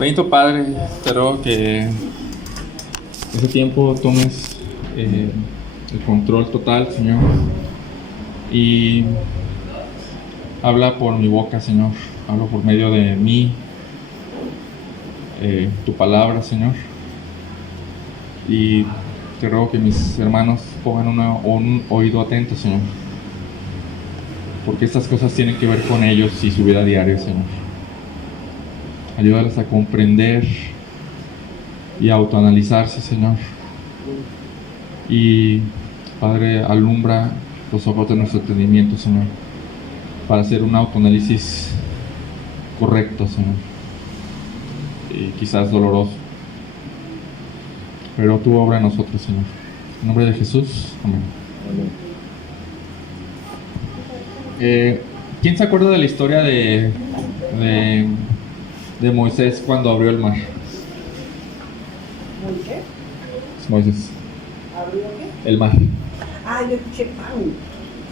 Bendito Padre, te ruego que ese tiempo tomes el control total, Señor, y habla por mi boca, Señor, habla por medio de mí, tu palabra, Señor, y te ruego que mis hermanos pongan un oído atento, Señor, porque estas cosas tienen que ver con ellos y su vida diaria, Señor. Ayúdales a comprender y a autoanalizarse, Señor. Y, Padre, alumbra los ojos de nuestro entendimiento, Señor, para hacer un autoanálisis correcto, Señor. Y quizás doloroso. Pero tu obra en nosotros, Señor. En nombre de Jesús, amén. ¿Quién se acuerda de la historia de Moisés cuando abrió el mar? Moisés. ¿Abrió qué? El mar. Ah, yo escuché pan.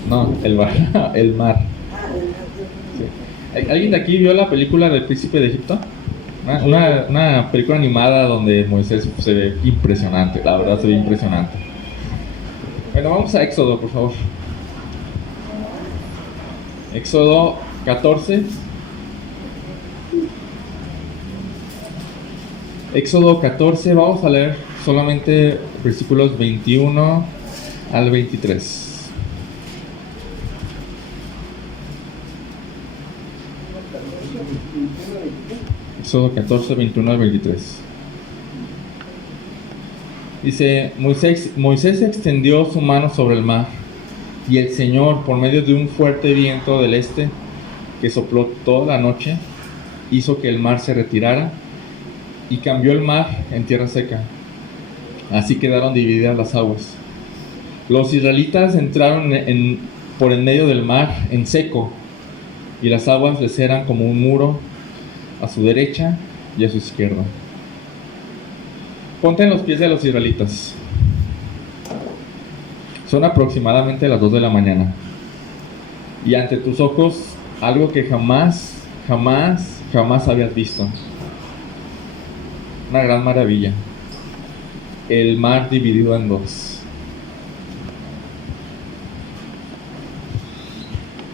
No, el mar. El mar. Ah, Sí. ¿Alguien de aquí vio la película del Príncipe de Egipto? Una película animada donde Moisés se ve impresionante, la verdad se ve impresionante. Bueno, vamos a Éxodo, por favor. Éxodo 14. Éxodo 14, vamos a leer solamente versículos 21 al 23. Éxodo 14, 21 al 23. Dice, Moisés extendió su mano sobre el mar, y el Señor, por medio de un fuerte viento del este, que sopló toda la noche, hizo que el mar se retirara, y cambió el mar en tierra seca. Así quedaron divididas las aguas. Los israelitas entraron por en medio del mar en seco, y las aguas les eran como un muro a su derecha y a su izquierda. Ponte en los pies de los israelitas. Son aproximadamente las 2 de la mañana, y ante tus ojos algo que jamás habías visto. Una gran maravilla. El mar dividido en dos.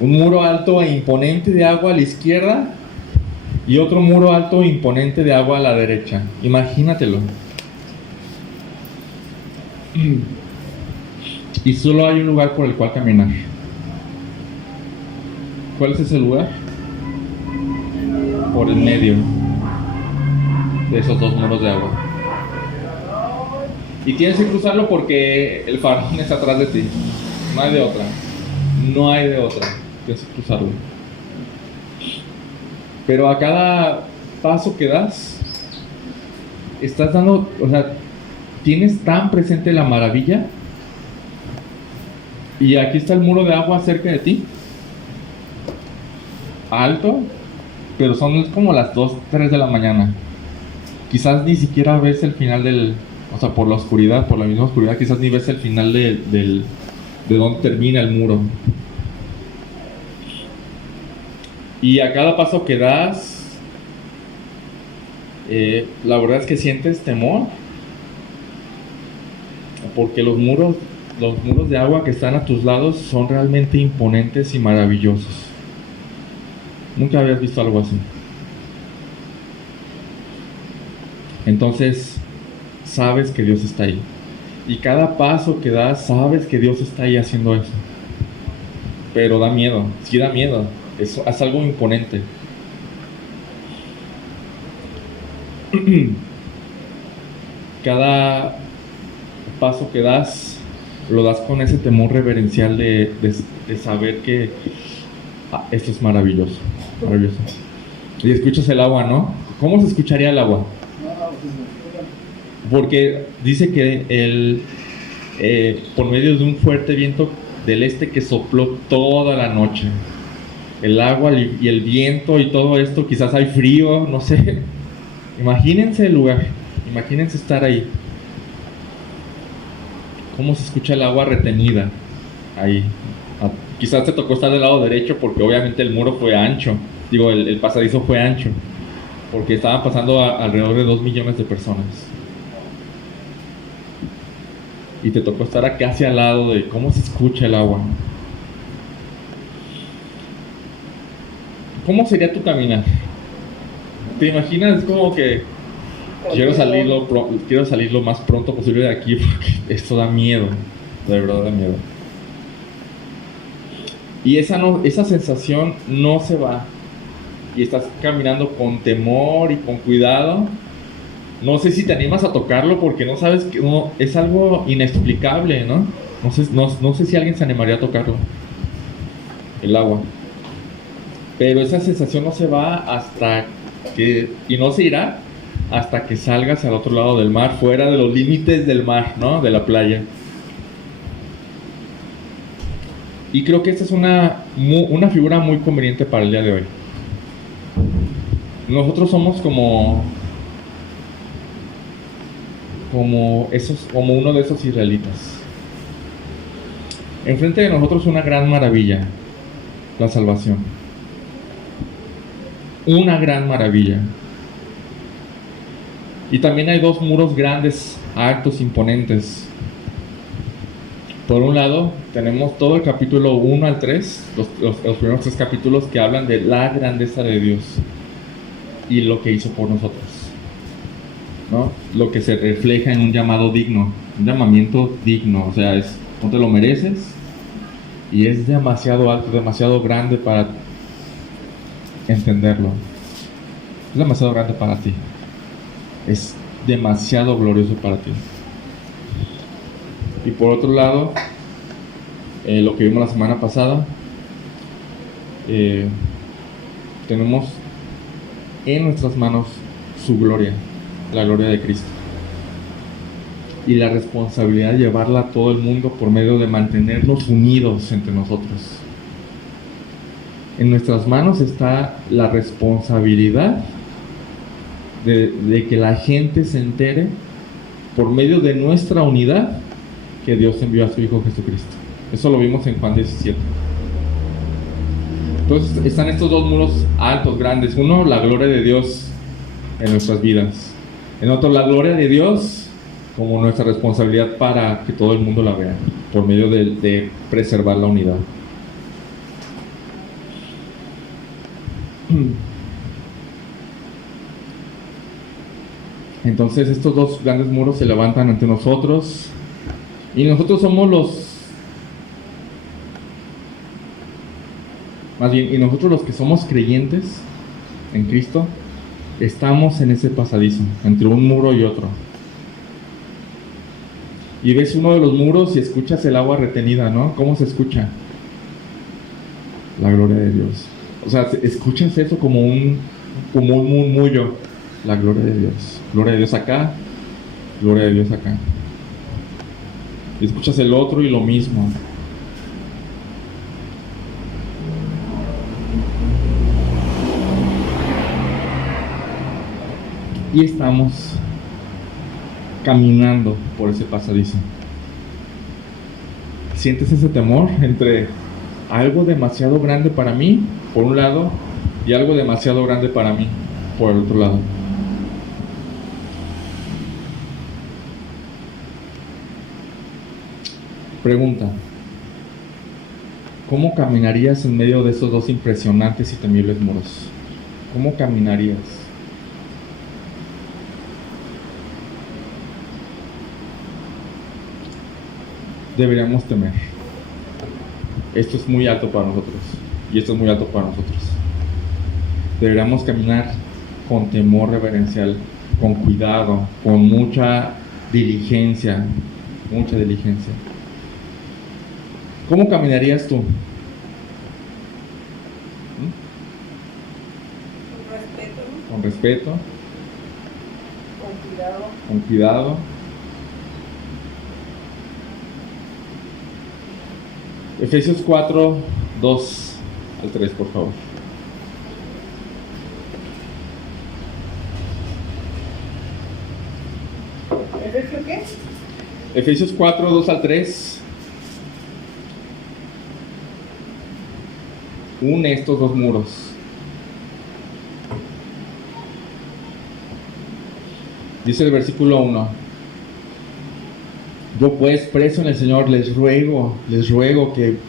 Un muro alto e imponente de agua a la izquierda y otro muro alto e imponente de agua a la derecha. Imagínatelo. Y solo hay un lugar por el cual caminar. ¿Cuál es ese lugar? Por el medio de esos dos muros de agua. Y tienes que cruzarlo porque el faraón está atrás de ti. No hay de otra. No hay de otra. Tienes que cruzarlo. Pero a cada paso que das, estás dando, o sea, tienes tan presente la maravilla. Y aquí está el muro de agua cerca de ti. Alto, pero son como las 2, 3 de la mañana. Quizás ni siquiera ves el final o sea, por la oscuridad, por la misma oscuridad, quizás ni ves el final de donde termina el muro. Y a cada paso que das, la verdad es que sientes temor, porque los muros de agua que están a tus lados son realmente imponentes y maravillosos. Nunca habías visto algo así. Entonces, sabes que Dios está ahí. Y cada paso que das, sabes que Dios está ahí haciendo eso. Pero da miedo, sí da miedo. Es algo imponente. Cada paso que das, lo das con ese temor reverencial de saber que esto es maravilloso. Maravilloso. Y escuchas el agua, ¿no? ¿Cómo se escucharía el agua? Porque dice que por medio de un fuerte viento del este que sopló toda la noche, el agua y el viento y todo esto, quizás hay frío, no sé. Imagínense el lugar, imagínense estar ahí. ¿Cómo se escucha el agua retenida ahí? Quizás te tocó estar del lado derecho porque obviamente el muro fue ancho, el pasadizo fue ancho. porque estaban pasando alrededor de 2 millones de personas. Y te tocó estar casi al lado de cómo se escucha el agua. ¿Cómo sería tu caminar? ¿Te imaginas? Es como que quiero salir lo más pronto posible de aquí porque esto da miedo, de verdad da miedo. Y esa sensación no se va. Y estás caminando con temor y con cuidado. No sé si te animas a tocarlo porque no sabes que es algo inexplicable, ¿no? No sé si alguien se animaría a tocarlo, el agua. Pero esa sensación no se va y no se irá hasta que salgas al otro lado del mar, fuera de los límites del mar, ¿no? De la playa. Y creo que esta es una figura muy conveniente para el día de hoy. Nosotros somos como uno de esos israelitas. Enfrente de nosotros una gran maravilla, la salvación. Una gran maravilla. Y también hay 2 muros grandes, altos, imponentes. Por un lado, tenemos todo el capítulo 1 al 3, los primeros 3 capítulos que hablan de la grandeza de Dios y lo que hizo por nosotros, ¿no? Lo que se refleja en un llamado digno, un llamamiento digno, o sea, no te lo mereces y es demasiado alto, demasiado grande para entenderlo. Es demasiado grande para ti. Es demasiado glorioso para ti. Y por otro lado, lo que vimos la semana pasada, tenemos en nuestras manos su gloria, la gloria de Cristo. Y la responsabilidad de llevarla a todo el mundo por medio de mantenernos unidos entre nosotros. En nuestras manos está la responsabilidad de que la gente se entere por medio de nuestra unidad que Dios envió a su Hijo Jesucristo. Eso lo vimos en Juan 17. Entonces están estos 2 muros altos, grandes. Uno, la gloria de Dios en nuestras vidas. En otro, la gloria de Dios como nuestra responsabilidad para que todo el mundo la vea, por medio de preservar la unidad. Entonces estos 2 grandes muros se levantan ante nosotros y nosotros somos los que somos creyentes en Cristo, estamos en ese pasadizo entre un muro y otro. Y ves uno de los muros y escuchas el agua retenida, ¿no? ¿Cómo se escucha? La gloria de Dios. O sea, escuchas eso como un murmullo. La gloria de Dios. Gloria de Dios acá, gloria de Dios acá. Y escuchas el otro y lo mismo. Y estamos caminando por ese pasadizo. ¿Sientes ese temor entre algo demasiado grande para mí, por un lado, y algo demasiado grande para mí, por el otro lado? Pregunta: ¿cómo caminarías en medio de esos 2 impresionantes y temibles muros? ¿Cómo caminarías? Deberíamos temer. Esto es muy alto para nosotros y esto es muy alto para nosotros. Deberíamos caminar con temor reverencial, con cuidado, con mucha diligencia. ¿Cómo caminarías tú? Con respeto, ¿no? Con respeto. Con cuidado. Con cuidado. Efesios 4, 2 al 3, por favor. ¿Efesios qué? Efesios 4, 2 al 3. Une estos 2 muros. Dice el versículo 1: yo pues, preso en el Señor, les ruego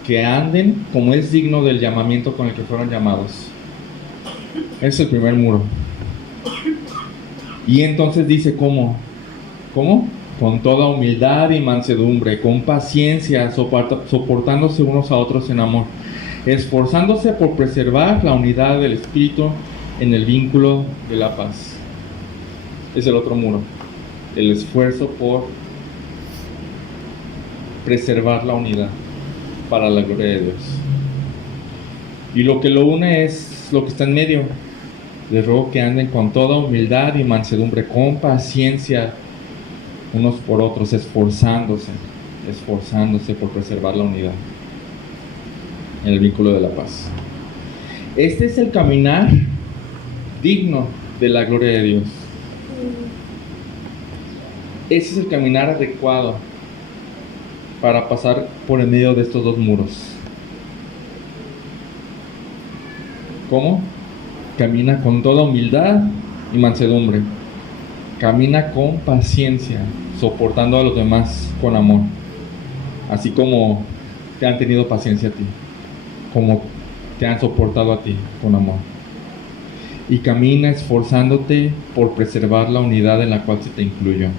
que anden como es digno del llamamiento con el que fueron llamados. Ese es el primer muro. Y entonces dice, ¿cómo? Con toda humildad y mansedumbre, con paciencia, soportándose unos a otros en amor, esforzándose por preservar la unidad del Espíritu en el vínculo de la paz. Es el otro muro, el esfuerzo por preservar la unidad para la gloria de Dios. Y lo que lo une es lo que está en medio. Les ruego que anden con toda humildad y mansedumbre, con paciencia unos por otros, esforzándose por preservar la unidad en el vínculo de la paz. Este es el caminar digno de la gloria de Dios. Ese es el caminar adecuado para pasar por en medio de estos dos muros. ¿Cómo? Camina con toda humildad y mansedumbre. Camina con paciencia, soportando a los demás con amor. Así como te han tenido paciencia a ti, como te han soportado a ti con amor. Y camina esforzándote por preservar la unidad en la cual se te incluyó.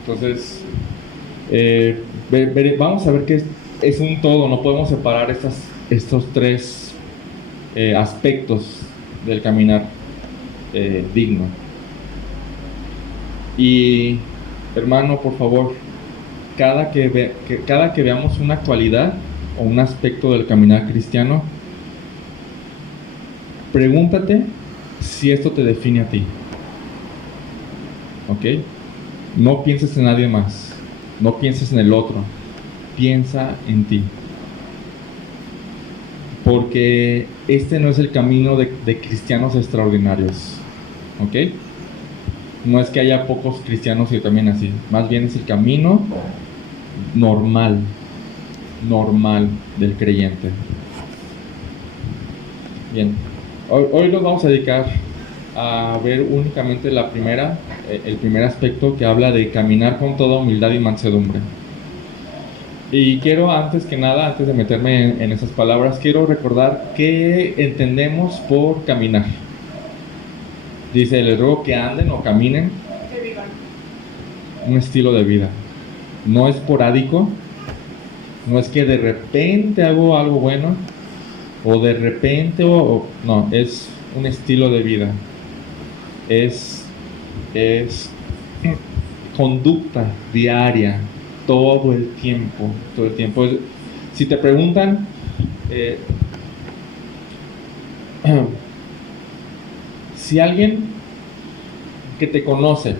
Entonces, vamos a ver que es un todo. No podemos separar estos tres aspectos del caminar digno. Y hermano, por favor, cada que veamos una cualidad o un aspecto del caminar cristiano, pregúntate si esto te define a ti. ¿Ok? No pienses en nadie más, no pienses en el otro, piensa en ti. Porque este no es el camino de cristianos extraordinarios. ¿Ok? No es que haya pocos cristianos que también así. Más bien es el camino normal del creyente. Bien. Hoy nos vamos a dedicar a ver únicamente el primer aspecto, que habla de caminar con toda humildad y mansedumbre. Y quiero, antes de meterme en esas palabras, quiero recordar qué entendemos por caminar. Dice, les ruego que anden o caminen. Que vivan. Un estilo de vida. No esporádico. No es que de repente hago algo bueno. O de repente, no, es un estilo de vida. Es conducta diaria. Todo el tiempo. Si te preguntan, si alguien que te conoce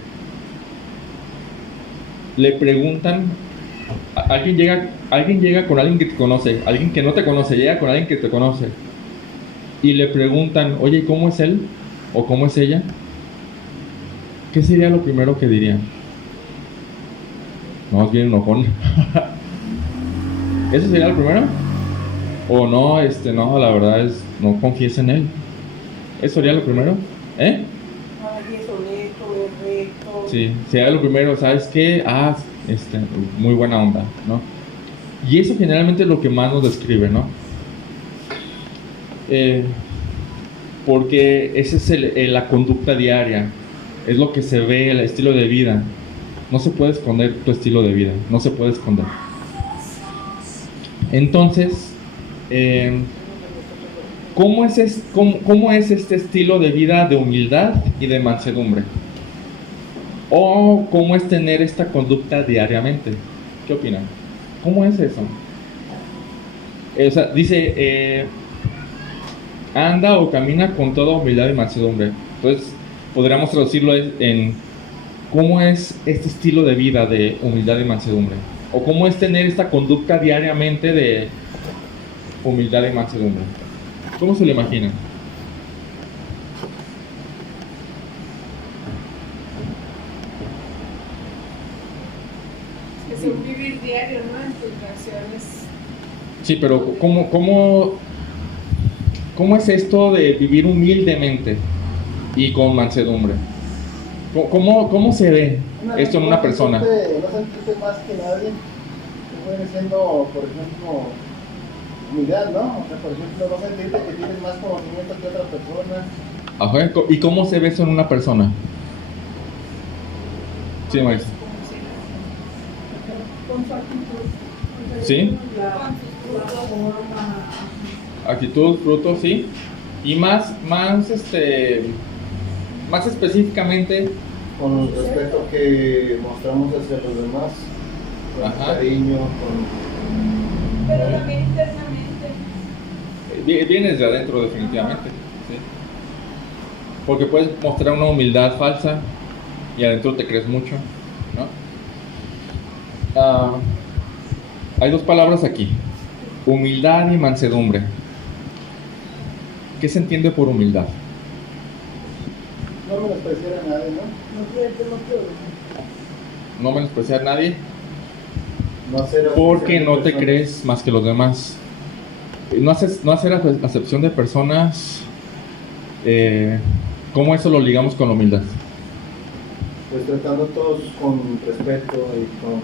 le preguntan, alguien llega con alguien que te conoce, alguien que no te conoce llega con alguien que te conoce y le preguntan, oye, ¿cómo es él? ¿O cómo es ella? ¿Qué sería lo primero que dirían? No, es bien enojón. ¿Eso sería lo primero? O no, no, la verdad es, no confíes en él. ¿Eso sería lo primero? Ay, es honesto, es recto. Sí, sería lo primero, ¿sabes qué? Muy buena onda, ¿no? Y eso generalmente es lo que más nos describe, ¿no? Porque esa es la conducta diaria, es lo que se ve, el estilo de vida. No se puede esconder tu estilo de vida, no se puede esconder. Entonces, ¿cómo es este estilo de vida de humildad y de mansedumbre? ¿O cómo es tener esta conducta diariamente? ¿Qué opinan? ¿Cómo es eso? Dice, anda o camina con toda humildad y mansedumbre. Entonces, podríamos traducirlo en cómo es este estilo de vida de humildad y mansedumbre. O cómo es tener esta conducta diariamente de humildad y mansedumbre. ¿Cómo se lo imaginan? Es un vivir diario, ¿no? En tus reacciones. Sí, pero ¿cómo es esto de vivir humildemente y con mansedumbre? ¿Cómo se ve esto en una persona? No sentirte más que nadie, que viene siendo, por ejemplo, humildad, ¿no? O sea, por ejemplo, no sentirte que tienes más conocimiento que otra persona. Ajá. ¿Y cómo se ve eso en una persona? Sí, Maris. Con su actitud. ¿Sí? La forma. Actitud, fruto, sí. Y más específicamente, Con el respeto que mostramos hacia los demás, con Ajá. cariño, con... Pero también internamente. viene desde adentro definitivamente, ¿sí? Porque puedes mostrar una humildad falsa y adentro te crees mucho, ¿no? Hay dos palabras aquí: humildad y mansedumbre. ¿Qué se entiende por humildad? No menospreciar a nadie, ¿no? No menospreciar a nadie No hacer porque acepción de no te personas. crees más que los demás. No hacer acepción de personas. ¿Cómo eso lo ligamos con la humildad? Pues tratando a todos con respeto y con...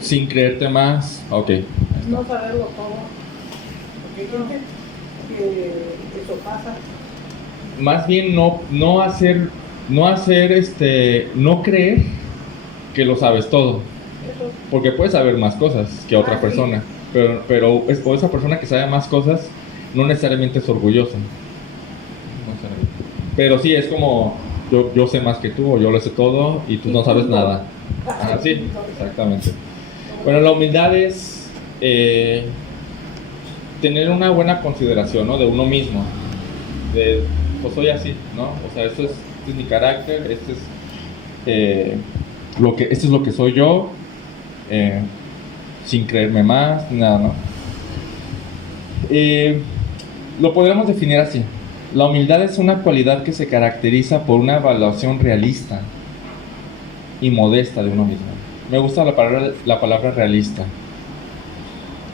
Sin creerte más. Ok. No saberlo todo. Porque hay gente que eso pasa. Más bien no creer que lo sabes todo. Eso. Porque puedes saber más cosas que otra Ah, sí. persona. Pero o esa persona que sabe más cosas no necesariamente es orgullosa. No necesariamente. Pero sí, es como yo sé más que tú, o yo lo sé todo y tú no sabes nada. Ah, sí, exactamente. Bueno, la humildad es tener una buena consideración, ¿no? De uno mismo. Pues soy así, ¿no? O sea, este es mi carácter, esto es lo que soy yo, sin creerme más, nada, ¿no? Lo podríamos definir así: la humildad es una cualidad que se caracteriza por una evaluación realista y modesta de uno mismo. Me gusta la palabra realista.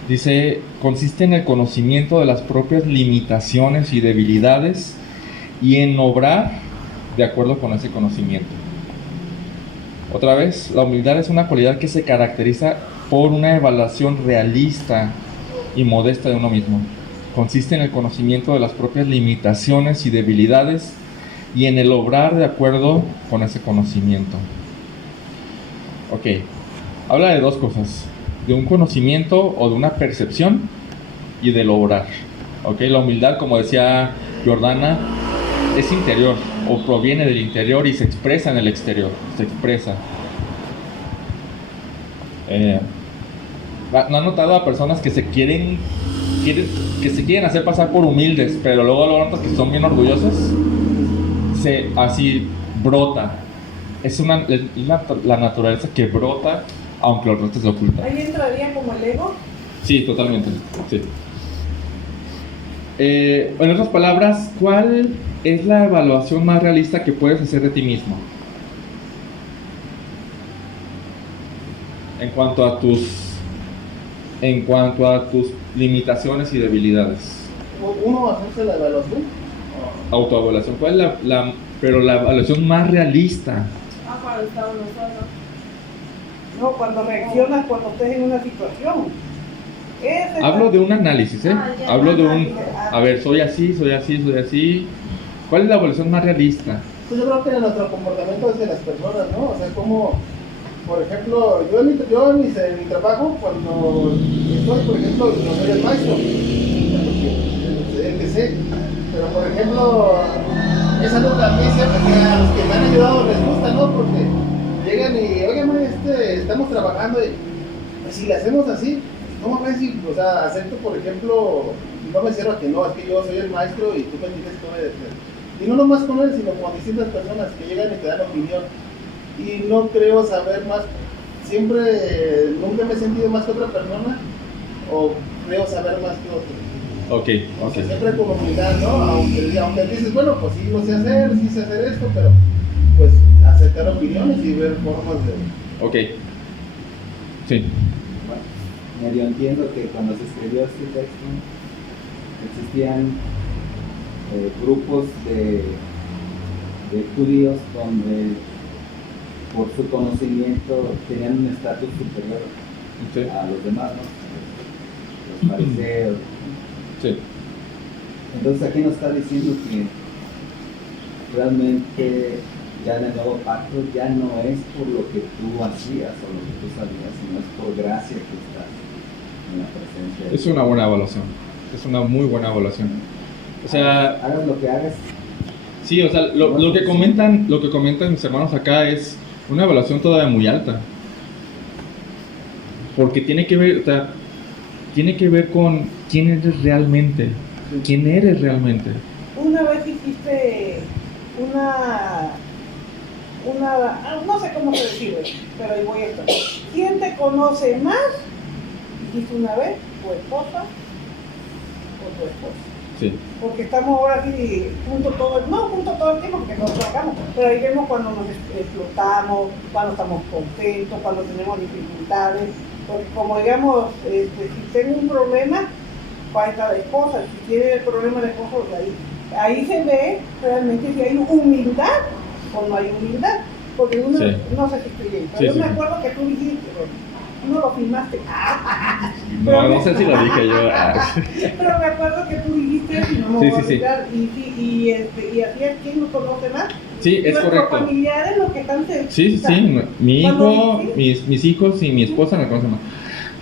Dice, consiste en el conocimiento de las propias limitaciones y debilidades y en obrar de acuerdo con ese conocimiento. Otra vez, la humildad es una cualidad que se caracteriza por una evaluación realista y modesta de uno mismo. Consiste en el conocimiento de las propias limitaciones y debilidades y en el obrar de acuerdo con ese conocimiento. Ok, habla de dos cosas: de un conocimiento o de una percepción y del obrar. Ok, la humildad, como decía Jordana, es interior o proviene del interior y se expresa en el exterior. Se expresa. ¿No han notado a personas que se quieren hacer pasar por humildes, pero luego notas que son bien orgullosas? Así brota. Es la naturaleza que brota, aunque los trates de ocultar. Ahí entraría como el ego. Sí, totalmente. Sí. En otras palabras, ¿cuál es la evaluación más realista que puedes hacer de ti mismo? En cuanto a tus limitaciones y debilidades. ¿Uno hacerse la evaluación? Autoevaluación. ¿Cuál es pero la evaluación más realista? Para el estado nosotros. No, cuando reaccionas cuando estés en una situación. Ese Hablo de un análisis, ¿eh? Ah, ya. Hablo de a ver, soy así. ¿Cuál es la evaluación más realista? Pues yo creo que nuestro comportamiento es de las personas, ¿no? O sea, como, por ejemplo, yo en mi trabajo, cuando estoy, por ejemplo, no soy el maestro, el que sé, pero por ejemplo, es algo también cierto que a los que me han ayudado les gusta, ¿no? Porque llegan y, oigan, estamos trabajando y pues, si le hacemos así, ¿cómo ves? O sea, acepto, por ejemplo, no me cierro a que no, es que yo soy el maestro y tú me tienes que obedecer. Y no nomás con él, sino con distintas personas que llegan y te dan opinión. Y no creo saber más, nunca me he sentido más que otra persona, o creo saber más que otro. Ok. O sea, siempre con humildad, ¿no? Aunque dices, bueno, pues sí lo sé hacer, sí sé hacer esto, pero pues aceptar opiniones y ver formas de... Ok. Sí. Bueno, medio entiendo que cuando se escribió este texto existían grupos de de judíos donde por su conocimiento tenían un estatus superior Sí. a los demás, ¿no? Los fariseos. Sí. Entonces aquí nos está diciendo que realmente ya en el nuevo pacto ya no es por lo que tú hacías o lo que tú sabías, sino es por gracia que estás en la presencia de Es una buena evaluación. Es una muy buena evaluación. O sea, hagas lo que hagas. sí, o sea, lo que comentan mis hermanos acá es una evaluación todavía muy alta. Porque tiene que ver, o sea, tiene que ver con quién eres realmente. ¿Quién eres realmente? Una vez hiciste no sé cómo se decirlo, pero ahí voy a estar. ¿Quién te conoce más? Dijiste una vez, tu esposa o tu esposo. Sí. Porque estamos ahora aquí juntos todo el tiempo, porque nos trabajamos, pero ahí vemos cuando nos explotamos, cuando estamos contentos, cuando tenemos dificultades, porque como digamos, si tengo un problema, va está la esposa, si tiene el problema del esposo, ahí se ve realmente si hay humildad o no hay humildad, porque uno, Sí. no sé si estoy bien, pero Sí, yo sí, me sí. acuerdo que tú dijiste, no lo filmaste, No sé si lo dije yo. pero me acuerdo que tú dijiste, y no me Sí, voy a sí, sí. olvidar, y así es quien nos conoce más. Sí, es Nuestros correcto. familiares, los que están Sí, sí, sí. Mi Cuando hijo, dices- mis hijos y mi esposa me conocen más.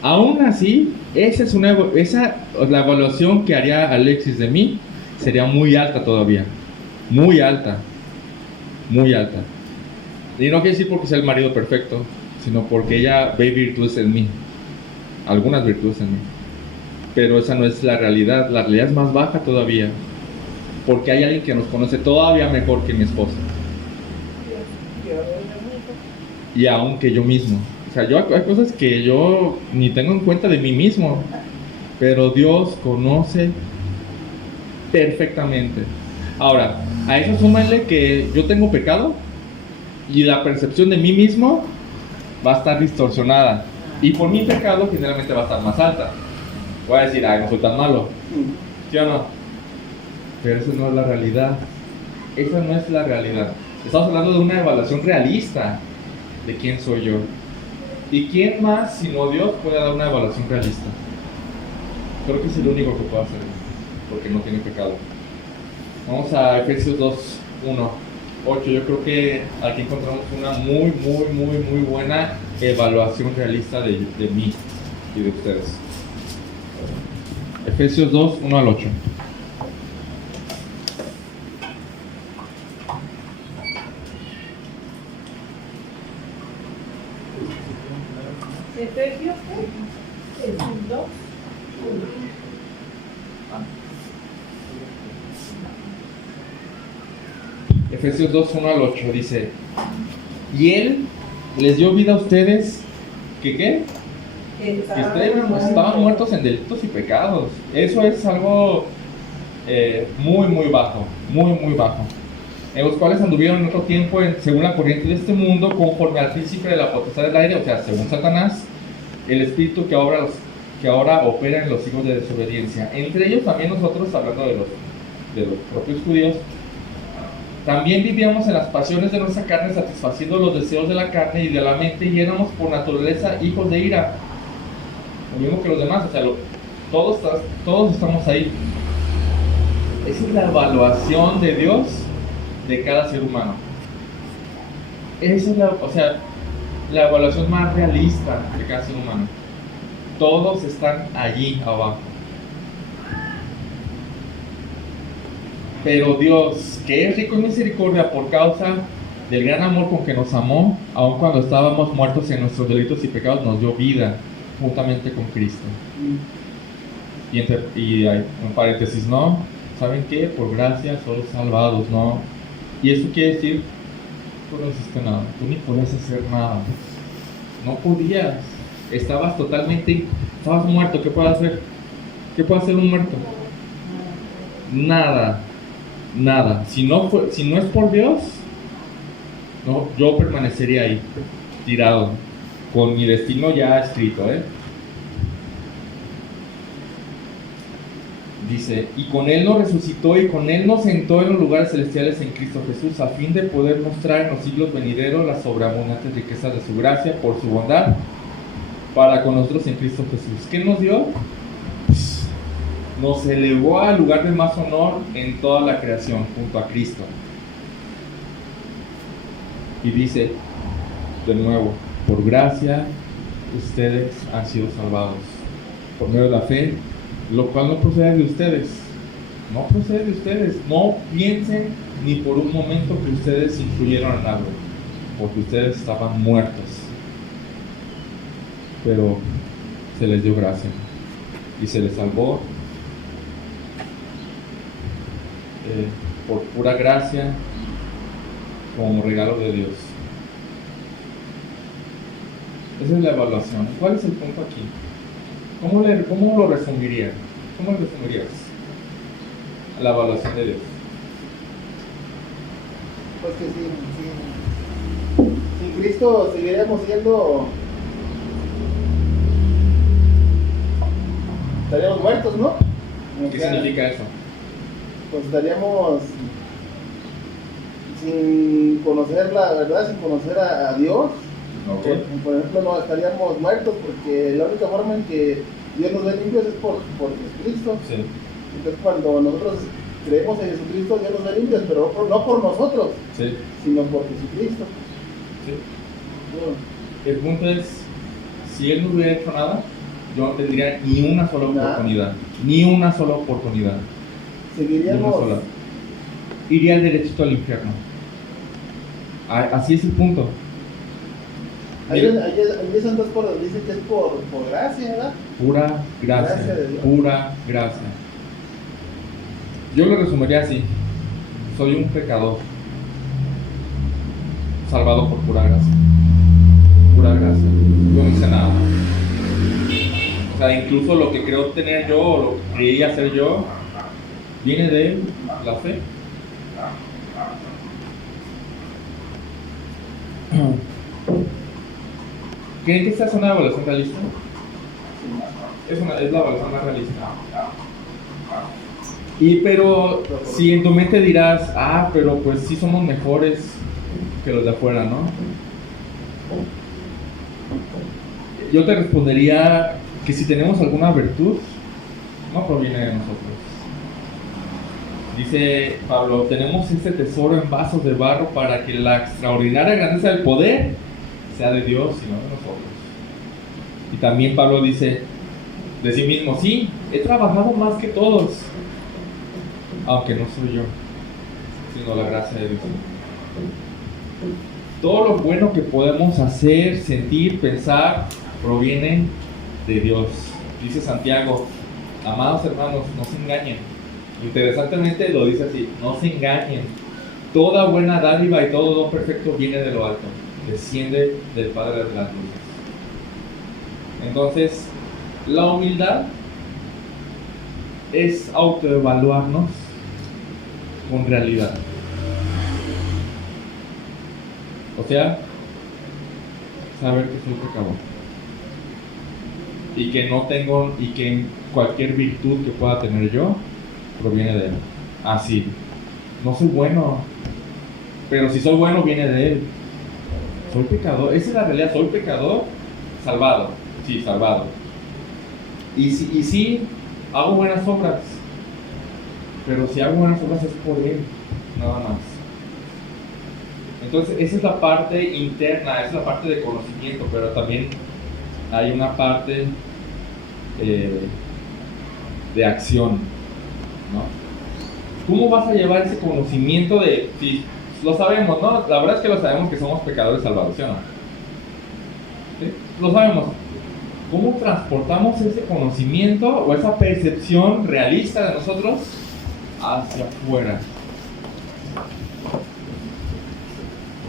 Aún así, la evaluación que haría Alexis de mí sería muy alta todavía. Muy alta. Muy alta. Y no quiere decir porque sea el marido perfecto, sino porque ella ve virtudes en mí. Algunas virtudes en mí. Pero esa no es la realidad. La realidad es más baja todavía. Porque hay alguien que nos conoce todavía mejor que mi esposa. Y aún que yo mismo. O sea, hay cosas que yo ni tengo en cuenta de mí mismo. Pero Dios conoce perfectamente. Ahora, a eso súmale que yo tengo pecado y la percepción de mí mismo va a estar distorsionada. Y por mi pecado generalmente va a estar más alta. Voy a decir, ay, no soy tan malo. ¿Sí o no? Pero esa no es la realidad. Esa no es la realidad. Estamos hablando de una evaluación realista de quién soy yo. ¿Y quién más, sino Dios, puede dar una evaluación realista? Creo que es el único que puede hacer, porque no tiene pecado. Vamos a Efesios 2, 1, 8. Yo creo que aquí encontramos una muy buena evaluación realista de mí y de ustedes. Efesios 2, 1 al 8. Efesios 2. Efesios 2, 1 al 8 dice: Y Él les dio vida a ustedes, ¿que qué? Que ustedes estaban muertos en delitos y pecados. Eso es algo muy bajo, muy bajo. En los cuales anduvieron en otro tiempo según la corriente de este mundo, conforme al príncipe de la potestad del aire, o sea, según Satanás, el espíritu que ahora opera en los hijos de desobediencia. Entre ellos también nosotros, hablando de los propios judíos, también vivíamos en las pasiones de nuestra carne, satisfaciendo los deseos de la carne y de la mente, y éramos por naturaleza hijos de ira, lo mismo que los demás. O sea, todos estamos ahí. Esa es la evaluación de Dios de cada ser humano. Esa es la evaluación más realista de cada ser humano. Todos están allí abajo. Pero Dios, que es rico en misericordia por causa del gran amor con que nos amó, aun cuando estábamos muertos en nuestros delitos y pecados, nos dio vida juntamente con Cristo. Y hay un paréntesis, ¿no? ¿Saben qué? Por gracia sois salvados, ¿no? Y eso quiere decir, tú no hiciste nada, tú ni podías hacer nada. No podías. Estabas muerto. ¿Qué puede hacer? ¿Qué puede hacer un muerto? Nada. Si no es por Dios, no, yo permanecería ahí, tirado, con mi destino ya escrito, Dice, y con Él nos resucitó y con Él nos sentó en los lugares celestiales en Cristo Jesús, a fin de poder mostrar en los siglos venideros las sobreabundantes riquezas de su gracia por su bondad para con nosotros en Cristo Jesús. ¿Qué nos dio? Nos elevó al lugar de más honor en toda la creación junto a Cristo. Y dice de nuevo, por gracia ustedes han sido salvados por medio de la fe, lo cual no procede de ustedes. No procede de ustedes. No piensen ni por un momento que ustedes influyeron en algo, porque ustedes estaban muertos, pero se les dio gracia y se les salvó por pura gracia, como regalo de Dios. Esa es la evaluación. ¿Cuál es el punto aquí? ¿Cómo lo resumirías? ¿Cómo lo resumirías? La evaluación de Dios. Pues que sin Cristo seguiríamos siendo... estaríamos muertos, ¿no? ¿Qué significa eso? Pues estaríamos sin conocer la verdad, sin conocer a Dios. Okay. Por ejemplo, no estaríamos muertos, porque la única forma en que Dios nos ve limpios es por Jesucristo. Sí. Entonces, cuando nosotros creemos en Jesucristo, Dios nos ve limpios, pero no por nosotros, Sí. sino por Jesucristo. Sí. Bueno, El punto es, si Él no hubiera hecho nada, yo no tendría ni una sola oportunidad. Ni una sola oportunidad. Ni una seguiríamos... sola. Iría derechito al infierno. Así es el punto. Ahí en Santas Cosas dice que es por gracia, ¿verdad? Pura gracia. Gracia de Dios. Pura gracia. Yo lo resumiría así. Soy un pecador salvado por pura gracia. Pura gracia. Yo no hice nada. O sea, incluso lo que creo tener yo, o lo que creí hacer yo, viene de la fe. ¿Creen que esta es una evaluación realista? Es la evaluación más realista. Pero si en tu mente dirás, pero pues sí somos mejores que los de afuera, ¿no? Yo te respondería que si tenemos alguna virtud, no proviene de nosotros. Dice Pablo, tenemos este tesoro en vasos de barro para que la extraordinaria grandeza del poder sea de Dios y no de nosotros. Y también Pablo dice de sí mismo, sí, he trabajado más que todos, aunque no soy yo, sino la gracia de Dios. Todo lo bueno que podemos hacer, sentir, pensar, proviene de Dios. Dice Santiago, amados hermanos, no se engañen. Interesantemente lo dice así, no se engañen. Toda buena dádiva y todo don perfecto viene de lo alto, desciende del Padre de las luces. Entonces, la humildad es autoevaluarnos con realidad. O sea, saber que soy pecador y que no tengo, y que cualquier virtud que pueda tener yo proviene de Él. Así, no soy bueno, pero si soy bueno viene de Él. Soy pecador, esa es la realidad, soy pecador, salvado, sí, salvado. Y sí, hago buenas obras, pero si hago buenas obras es por Él, nada más. Entonces, esa es la parte interna, esa es la parte de conocimiento, pero también hay una parte de acción, ¿no? ¿Cómo vas a llevar ese conocimiento de, si lo sabemos, ¿no? La verdad es que lo sabemos que somos pecadores salvados, ¿sí o no? ¿Sí? Lo sabemos. ¿Cómo transportamos ese conocimiento o esa percepción realista de nosotros hacia afuera?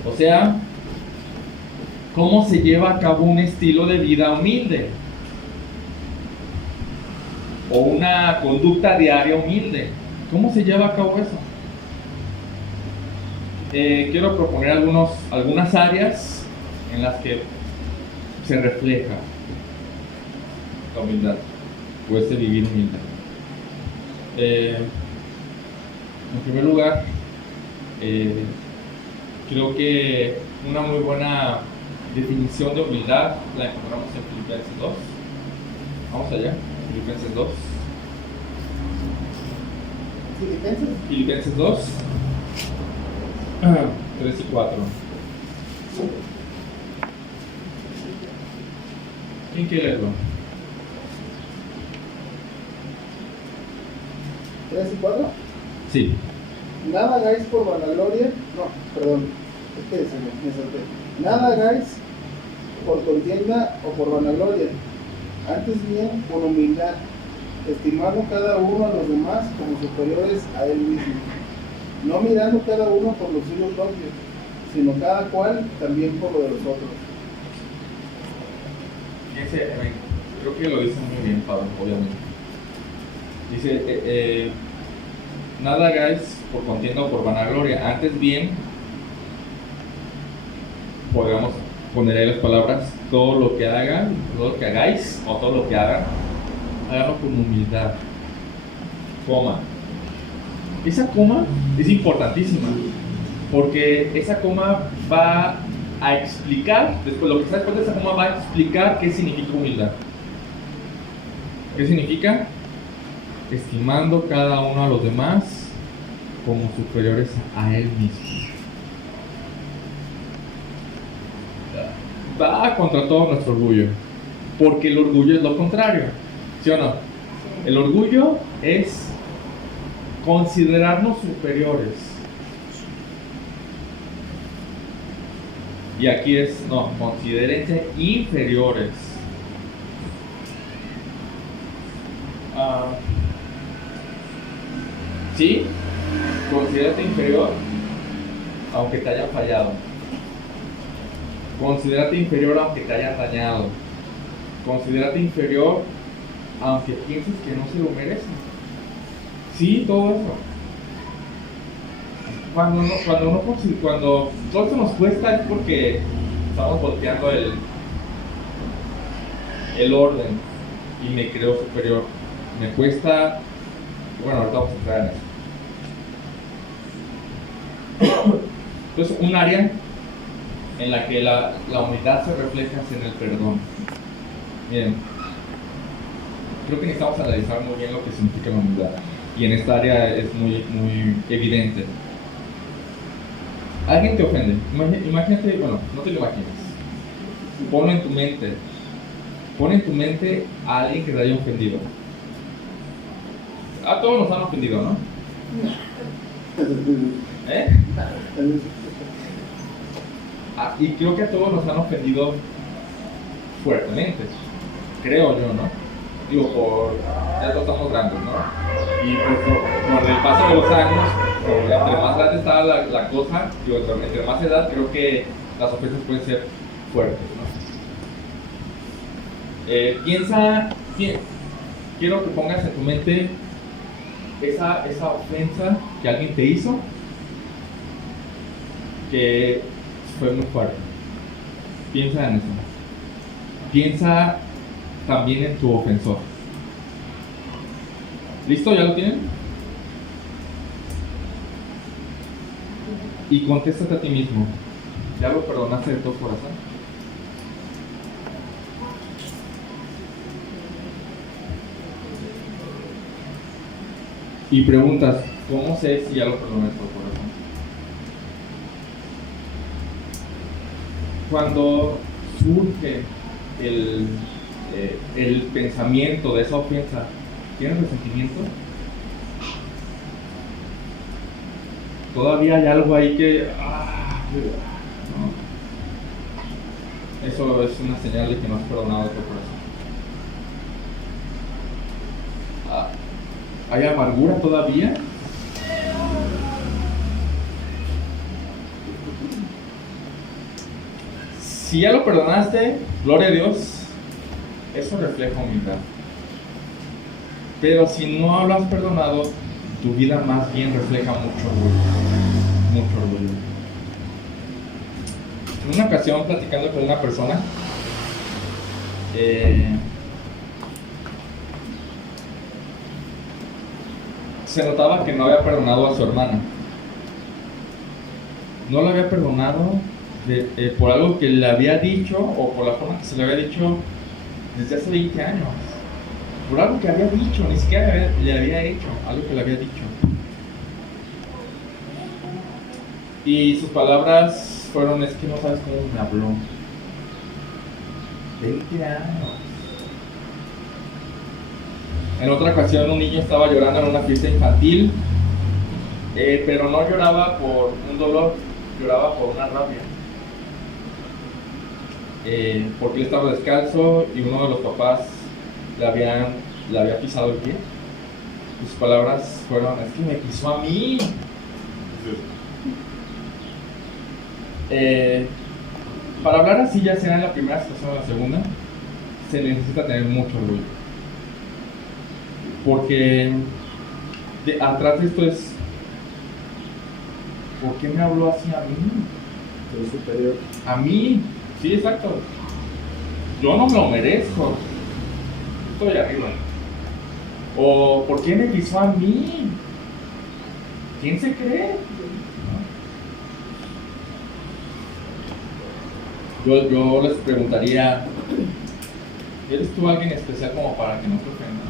O sea, ¿cómo se lleva a cabo un estilo de vida humilde? O una conducta diaria humilde. ¿Cómo se lleva a cabo eso? Quiero proponer algunas áreas en las que se refleja la humildad o este vivir humilde. En primer lugar, creo que una muy buena definición de humildad la encontramos en Filipenses 2. Vamos allá, Filipenses 2. Filipenses 2, 3 y 4. ¿Quién quiere leerlo? 3 y 4. Sí. Nada hagáis por vanagloria. No, perdón. Es que me salté. Nada hagáis por contienda o por vanagloria. Antes bien, por humildad, estimando cada uno a los demás como superiores a él mismo. No mirando cada uno por lo suyo propio, sino cada cual también por lo de los otros. Fíjense, creo que lo dice muy bien Pablo, obviamente. Dice, nada hagáis por contienda o por vanagloria, antes bien, podríamos poner ahí las palabras, todo lo que hagan, todo lo que hagáis o todo lo que hagan, háganlo con humildad. Coma. Esa coma es importantísima, porque esa coma va a explicar, después lo que está después de esa coma va a explicar qué significa humildad. ¿Qué significa? Estimando cada uno a los demás como superiores a él mismo. Va contra todo nuestro orgullo, porque el orgullo es lo contrario, ¿sí o no? El orgullo es considerarnos superiores. Y aquí es, no, considérense inferiores. Sí, considérate inferior, aunque te hayan fallado. Considérate inferior aunque te hayan dañado. Considérate inferior aunque pienses que no se lo mereces. Sí, todo eso. Cuando todo esto nos cuesta es porque estamos volteando el orden y me creo superior. Me cuesta, bueno, ahorita vamos a entrar en eso. Entonces, un área en la que la humildad se refleja es en el perdón. Miren, creo que necesitamos analizar muy bien lo que significa la humildad. Y en esta área es muy, muy evidente. Alguien te ofende. Imagínate, bueno, no te lo imagines. Ponlo en tu mente. Pon en tu mente a alguien que te haya ofendido. A todos nos han ofendido, ¿no? ¿Eh? Y creo que a todos nos han ofendido fuertemente. Creo yo, ¿no? Digo, ya todos estamos grandes, ¿no? Y pues con el paso de los años, entre más grande está la cosa, digo, entre más edad, creo que las ofensas pueden ser fuertes, ¿no? Quiero que pongas en tu mente esa ofensa que alguien te hizo, que fue muy fuerte. Piensa en eso. Piensa también en tu ofensor. ¿Listo? ¿Ya lo tienen? Y contéstate a ti mismo. ¿Ya lo perdonaste de todo corazón? Y preguntas, ¿cómo sé si ya lo perdoné de todo corazón? Cuando surge el pensamiento de esa ofensa, ¿tienes resentimiento? Todavía hay algo ahí que... no. Eso es una señal de que no has perdonado de tu corazón. ¿Hay amargura todavía? Si ya lo perdonaste, gloria a Dios, eso refleja humildad. Pero si no lo has perdonado, tu vida más bien refleja mucho orgullo. Mucho orgullo. En una ocasión, platicando con una persona, se notaba que no había perdonado a su hermana. No la había perdonado por algo que le había dicho o por la forma que se le había dicho desde hace 20 años. Por algo que había dicho, ni siquiera le había hecho, algo que le había dicho. Y sus palabras fueron, es que no sabes cómo me habló. 20 años. En otra ocasión un niño estaba llorando en una fiesta infantil, pero no lloraba por un dolor, lloraba por una rabia. Porque él estaba descalzo y uno de los papás le había pisado el pie. Y sus palabras fueron, es que me pisó a mí. Para hablar así, ya sea en la primera situación o en la segunda, se necesita tener mucho orgullo. Porque atrás de esto es, ¿por qué me habló así a mí? Soy superior. A mí, sí, exacto. Yo no me lo merezco. Estoy arriba. O ¿por qué me pisó a mí? ¿Quién se cree? Yo les preguntaría, ¿eres tú alguien especial como para que no te ofenda?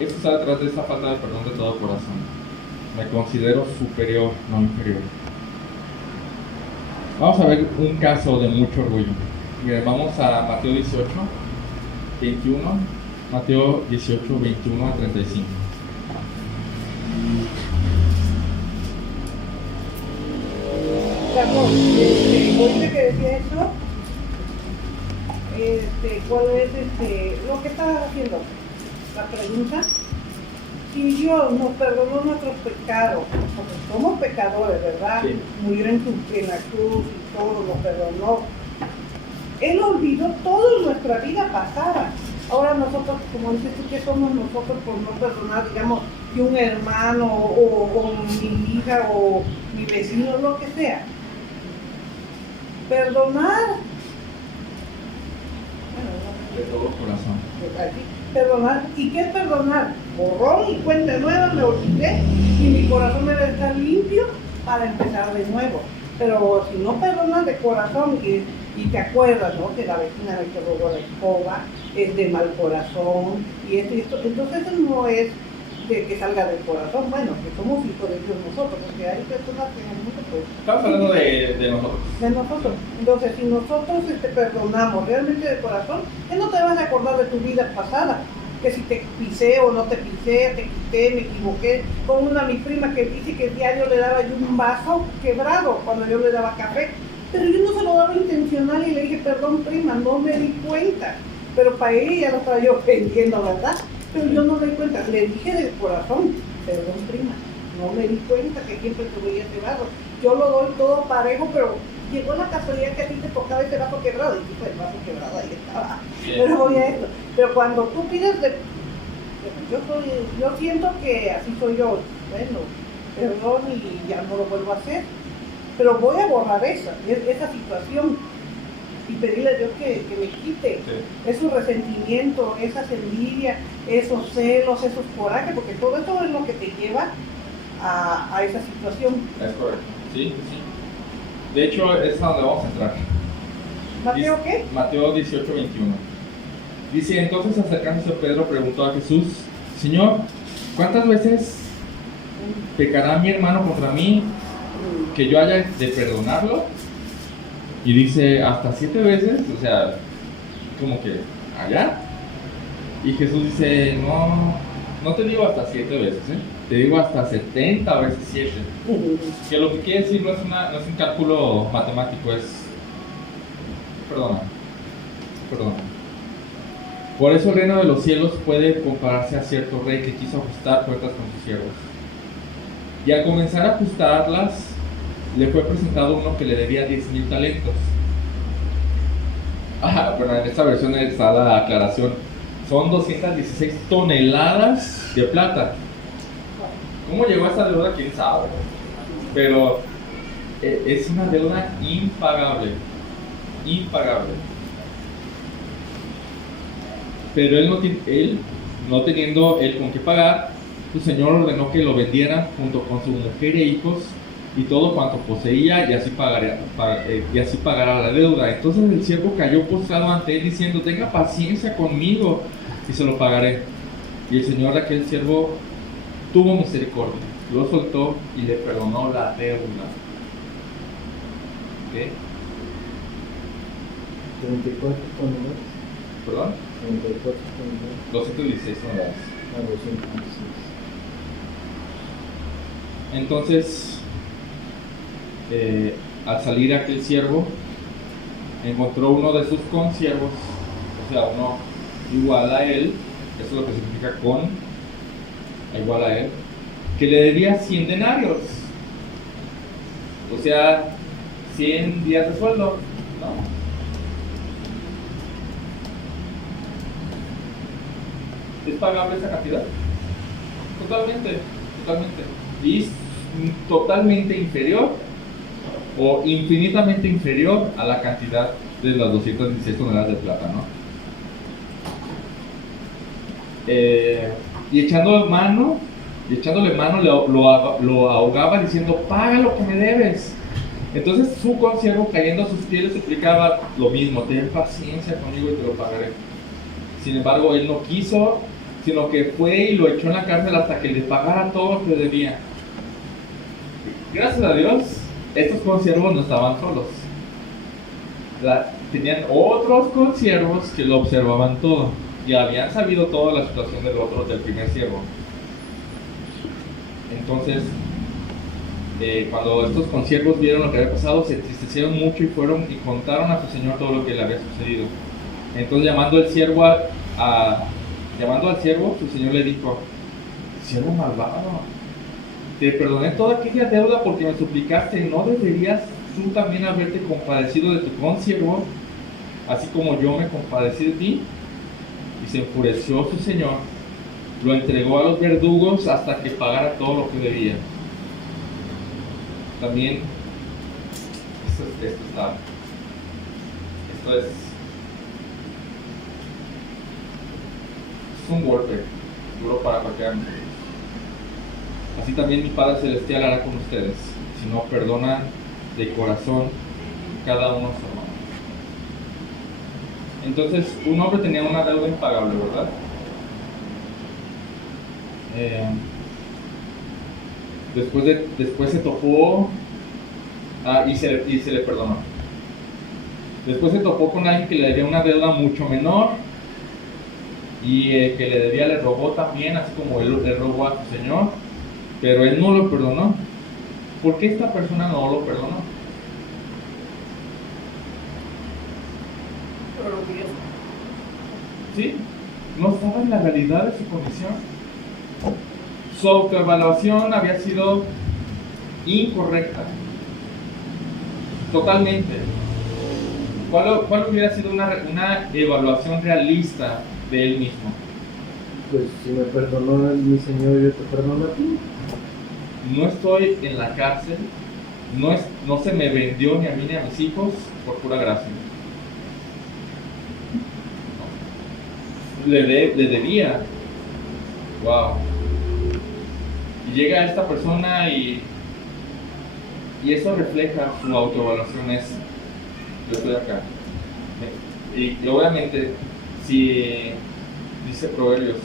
Esto está detrás de esta falta de perdón de todo corazón. Me considero superior, no inferior. Vamos a ver un caso de mucho orgullo. Miren, vamos a Mateo 18, 21. Mateo 18, 21 a 35. Carlos, ahorita que decía eso, ¿cuál es lo que estabas haciendo? La pregunta. Si Dios nos perdonó nuestros pecados, porque somos pecadores, ¿verdad? Sí. Murió en la cruz y todo, nos perdonó. Él olvidó toda nuestra vida pasada. Ahora nosotros, como dices tú, ¿qué somos nosotros por no perdonar, digamos, que un hermano o mi hija o mi vecino, lo que sea? Perdonar. De todo corazón. Perdonar. ¿Y qué es perdonar? Borrón y cuenta nueva, me olvidé y mi corazón debe estar limpio para empezar de nuevo. Pero si no perdonas de corazón y te acuerdas, ¿no?, que la vecina me que robó la escoba, es de mal corazón y esto, entonces eso no es de que salga del corazón. Bueno, que somos hijos de Dios nosotros, porque hay personas que en el mundo, pues, Estamos hablando de nosotros. de nosotros. Entonces, si nosotros perdonamos realmente de corazón, él no te vas a acordar de tu vida pasada, que si te pisé o no te pisé, te quité, me equivoqué. Con una mi prima que dice que diario le daba yo un vaso quebrado cuando yo le daba café, pero yo no se lo daba intencional y le dije, perdón prima, no me di cuenta. Pero para ella ya lo estaba yo ofendiendo, ¿verdad? Pero yo no me di cuenta, le dije del corazón, perdón prima, no me di cuenta que siempre te veía ese vaso. Yo lo doy todo parejo, pero llegó la casualidad que a ti te tocaba ese vaso quebrado, y tipo el vaso quebrado ahí estaba. Bien. Pero voy a esto. Pero cuando tú pides yo siento que así soy yo, bueno, perdón y ya no lo vuelvo a hacer. Pero voy a borrar esa situación y pedirle a Dios que me quite esos resentimientos, esas envidias, esos celos, esos corajes, porque todo eso es lo que te lleva a esa situación. Es correcto. Sí, sí. De hecho, es a donde vamos a entrar. ¿Mateo qué? Mateo 18, 21. Dice, entonces acercándose Pedro preguntó a Jesús, Señor, ¿cuántas veces pecará mi hermano contra mí que yo haya de perdonarlo? Y dice, hasta 7 veces, o sea, como que, ¿allá? Y Jesús dice, no te digo hasta 7 veces, te digo hasta 70 veces 7. Que lo que quiere decir no es un cálculo matemático, es, perdona. Por eso el reino de los cielos puede compararse a cierto rey que quiso ajustar cuentas con sus siervos. Y al comenzar a ajustarlas, le fue presentado uno que le debía 10,000 talentos. Bueno, en esta versión está la aclaración. Son 216 toneladas de plata. ¿Cómo llegó a esta deuda? ¿Quién sabe? Pero es una deuda impagable. Impagable. Pero él, no teniendo él con qué pagar, su señor ordenó que lo vendieran junto con su mujer e hijos y todo cuanto poseía, y así pagara la deuda. Entonces el siervo cayó postrado ante él diciendo: tenga paciencia conmigo y se lo pagaré. Y el señor de aquel siervo tuvo misericordia, lo soltó y le perdonó la deuda. ¿Ok? 34 toneladas. ¿Perdón? 34 toneladas. 216 toneladas. Ah, 216. Entonces, al salir aquel siervo, encontró uno de sus consiervos, o sea, uno igual a él, eso es lo que significa igual a él, que le debía 100 denarios, o sea, 100 días de sueldo, ¿no? ¿Es pagable esa cantidad? Totalmente. Y es totalmente inferior o infinitamente inferior a la cantidad de las 216 toneladas de plata, ¿no? Y echándole mano, lo ahogaba diciendo: paga lo que me debes. Entonces su consiervo, cayendo a sus pies, le suplicaba lo mismo: ten paciencia conmigo y te lo pagaré. Sin embargo, él no quiso, sino que fue y lo echó en la cárcel hasta que le pagara todo lo que debía. Gracias a Dios, estos consiervos no estaban solos. Tenían otros consiervos que lo observaban todo y habían sabido toda la situación del primer siervo. Entonces, cuando estos consiervos vieron lo que había pasado, se entristecieron mucho y fueron y contaron a su señor todo lo que le había sucedido. Entonces, llamando al siervo, su señor le dijo: siervo malvado, te perdoné toda aquella deuda porque me suplicaste. ¿No deberías tú también haberte compadecido de tu consiervo, así como yo me compadecí de ti? Y se enfureció su señor, lo entregó a los verdugos hasta que pagara todo lo que debía. También, esto es un golpe duro para cualquiera de nosotros. Así también mi Padre Celestial hará con ustedes, si no perdonan de corazón cada uno a su hermano. Entonces, un hombre tenía una deuda impagable, ¿verdad? Después se topó y se le perdonó. Después se topó con alguien que le debía una deuda mucho menor y que le debía le robó también, así como él le robó a su señor, pero él no lo perdonó. ¿Por qué esta persona no lo perdonó? Pero orgulloso. ¿Sí? No estaba en la realidad de su condición. Su autoevaluación había sido incorrecta. Totalmente. ¿Cuál hubiera sido una evaluación realista de él mismo? Pues si me perdonó mi señor, yo te perdono a ti. No estoy en la cárcel, no se me vendió ni a mí ni a mis hijos por pura gracia. Le debía. Wow. Y llega esta persona y eso refleja su autoevaluación. Yo estoy acá. Y obviamente, si dice Proverbios,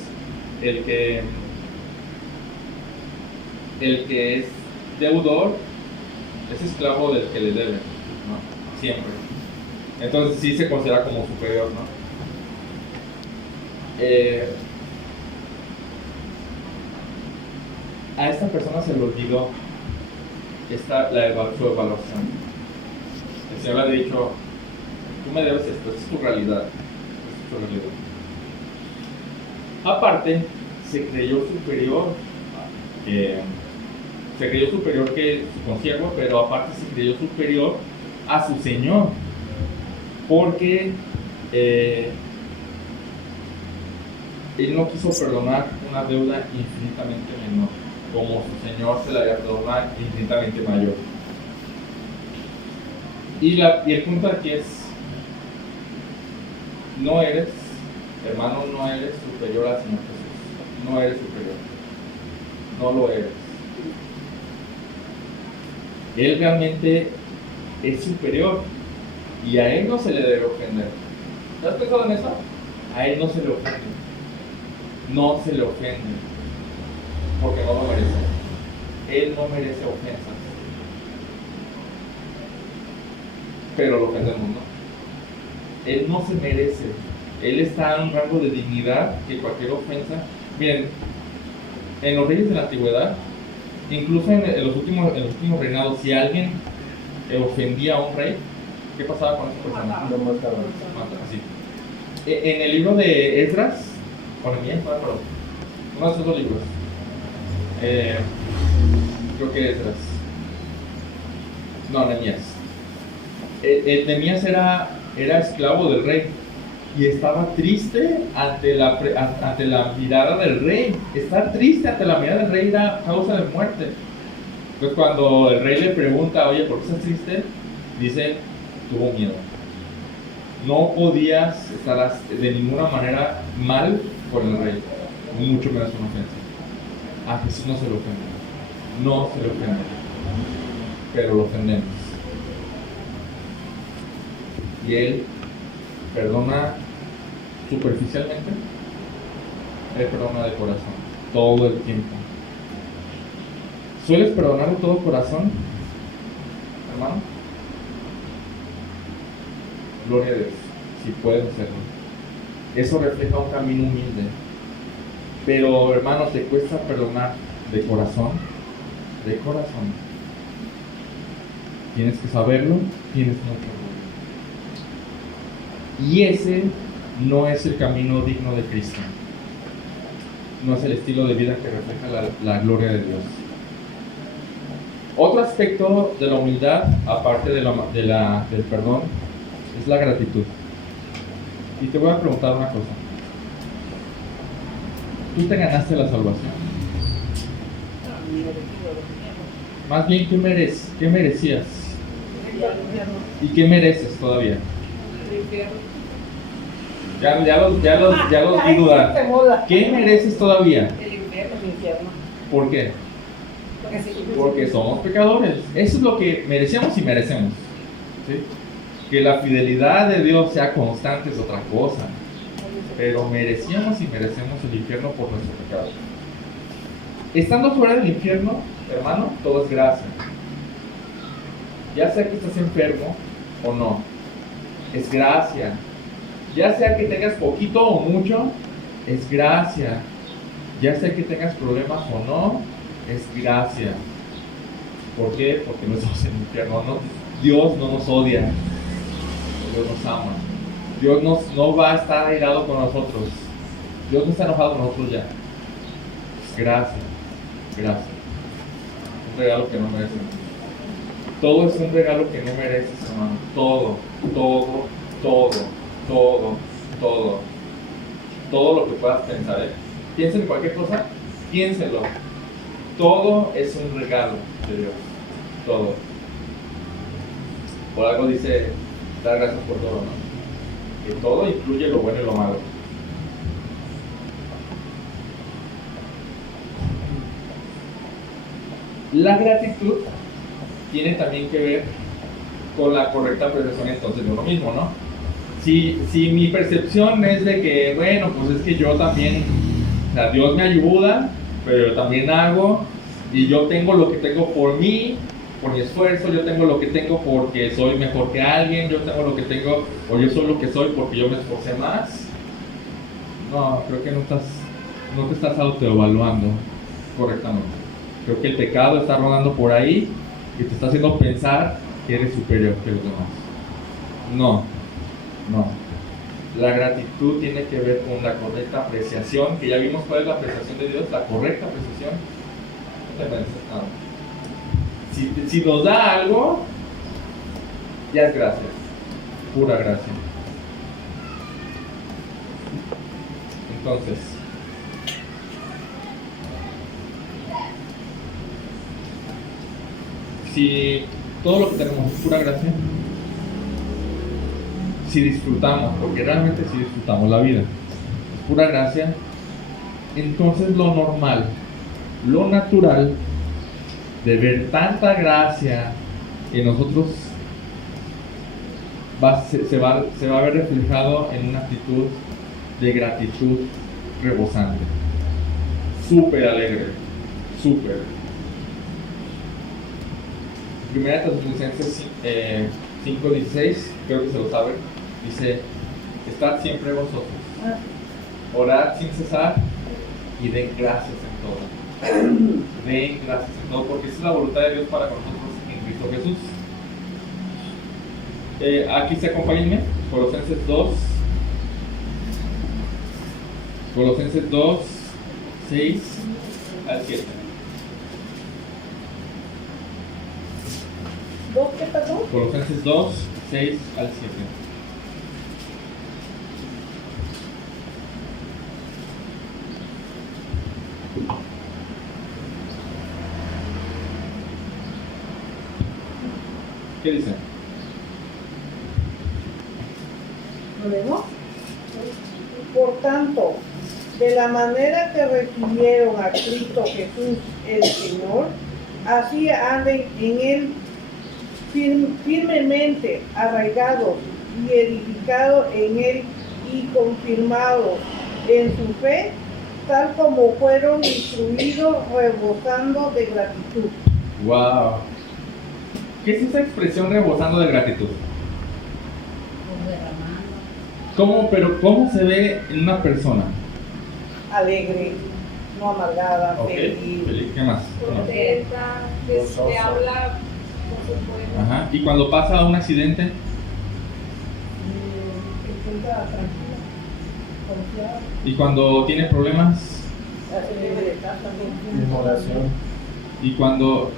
el que es deudor es esclavo del que le debe, ¿no? Siempre. Entonces sí se considera como superior, ¿no? A esta persona se le olvidó su evaluación. El Señor le ha dicho: tú me debes esto, esta es tu realidad. Aparte, se creyó superior que su consiervo, pero aparte se creyó superior a su señor, porque él no quiso perdonar una deuda infinitamente menor, como su señor se la había perdonado infinitamente mayor. Y el punto aquí es: no eres hermano, no eres superior al Señor Jesús. No eres superior. No lo eres. Él realmente es superior y a Él no se le debe ofender. ¿Has pensado en eso? A Él no se le ofende. No se le ofende porque no lo merece. Él no merece ofensas. Pero lo ofendemos, ¿no? Él no se merece. Él está en un rango de dignidad que cualquier ofensa. Miren, en los reyes de la antigüedad, incluso en los últimos reinados, si alguien ofendía a un rey, ¿qué pasaba con esa persona? Lo mataban. Así. En el libro de Esdras, o Nehemías, no me acuerdo, uno de esos dos libros, creo que Esdras, no, Nehemías. Nehemías era esclavo del rey y estaba triste ante la mirada del rey. Estar triste ante la mirada del rey era causa de muerte. Entonces cuando el rey le pregunta, oye, ¿por qué estás triste? Dice, tuvo miedo. No podías estar de ninguna manera mal con el rey, mucho menos una ofensa. A Jesús no se le ofende. No se le ofende, pero lo ofendemos. Y Él perdona superficialmente, Él perdona de corazón, todo el tiempo. ¿Sueles perdonar de todo corazón, hermano? Gloria a Dios, si puedes hacerlo. Eso refleja un camino humilde. Pero, hermano, ¿te cuesta perdonar de corazón? De corazón. Tienes que saberlo, tienes mucho orgullo. Y ese no es el camino digno de Cristo. No es el estilo de vida que refleja la gloria de Dios. Otro aspecto de la humildad, aparte del perdón, es la gratitud. Y te voy a preguntar una cosa. ¿Tú te ganaste la salvación? Más bien, ¿qué merecías? ¿Y qué mereces todavía? Ya los vi dudar. ¿Qué mereces todavía? El infierno. ¿Por qué? Porque somos pecadores. Eso es lo que merecemos y merecemos. ¿Sí? Que la fidelidad de Dios sea constante es otra cosa. Pero merecíamos y merecemos el infierno por nuestro pecado. Estando fuera del infierno, hermano, todo es gracia. Ya sea que estés enfermo o no, es gracia. Ya sea que tengas poquito o mucho, es gracia. Ya sea que tengas problemas o no, es gracia. ¿Por qué? Porque no estamos en el infierno. No, Dios no nos odia. Dios nos ama. Dios no va a estar airado con nosotros. Dios no está enojado con nosotros ya. Es gracia. Gracia. Un regalo que no mereces. Todo es un regalo que no mereces, hermano. Todo lo que puedas pensar. Piensa en cualquier cosa, piénselo. Todo es un regalo de Dios. Todo. Por algo dice, dar gracias por todo, ¿no? Que todo incluye lo bueno y lo malo. La gratitud tiene también que ver con la correcta apreciación entonces de uno mismo, ¿no? Si mi percepción es de que, bueno, pues es que yo también, o sea, Dios me ayuda, pero yo también hago, y yo tengo lo que tengo por mí, por mi esfuerzo, yo tengo lo que tengo porque soy mejor que alguien, yo tengo lo que tengo, o yo soy lo que soy porque yo me esforcé más. No, creo que no te estás autoevaluando correctamente. Creo que el pecado está rodando por ahí y te está haciendo pensar que eres superior que los demás. No. La gratitud tiene que ver con la correcta apreciación, que ya vimos cuál es la apreciación de Dios, la correcta apreciación. No te mereces nada. Si nos da algo, ya es gracia, pura gracia. Entonces, si todo lo que tenemos es pura gracia, si disfrutamos, porque realmente si disfrutamos la vida, pura gracia, entonces lo normal, lo natural de ver tanta gracia en nosotros se va a ver reflejado en una actitud de gratitud rebosante, súper alegre, súper. Primera Tesalonicenses 5:16, creo que se lo saben, dice: estad siempre gozosos, orad sin cesar y den gracias en todo. Den gracias en todo, porque esa es la voluntad de Dios para con nosotros en Cristo Jesús. Aquí se acompáñenme, Colosenses 2, 6 al 7. ¿Dos qué pasó? Colosenses 2, 6 al 7. ¿Qué dice? ¿Lo leemos? Por tanto, de la manera que recibieron a Cristo Jesús el Señor, así anden en Él firmemente arraigados y edificados en Él y confirmados en su fe, tal como fueron instruidos, rebosando de gratitud. ¡Wow! ¿Qué es esa expresión rebosando de gratitud? ¿Cómo se ve en una persona? Alegre, no amargada, Ok, feliz. feliz. ¿Qué más? No. Contenta, que te habla cosas buenas. Ajá. ¿Y cuando pasa un accidente? Se sienta tranquila, confiada, ¿Y cuando tiene problemas? En oración. ¿Y cuando...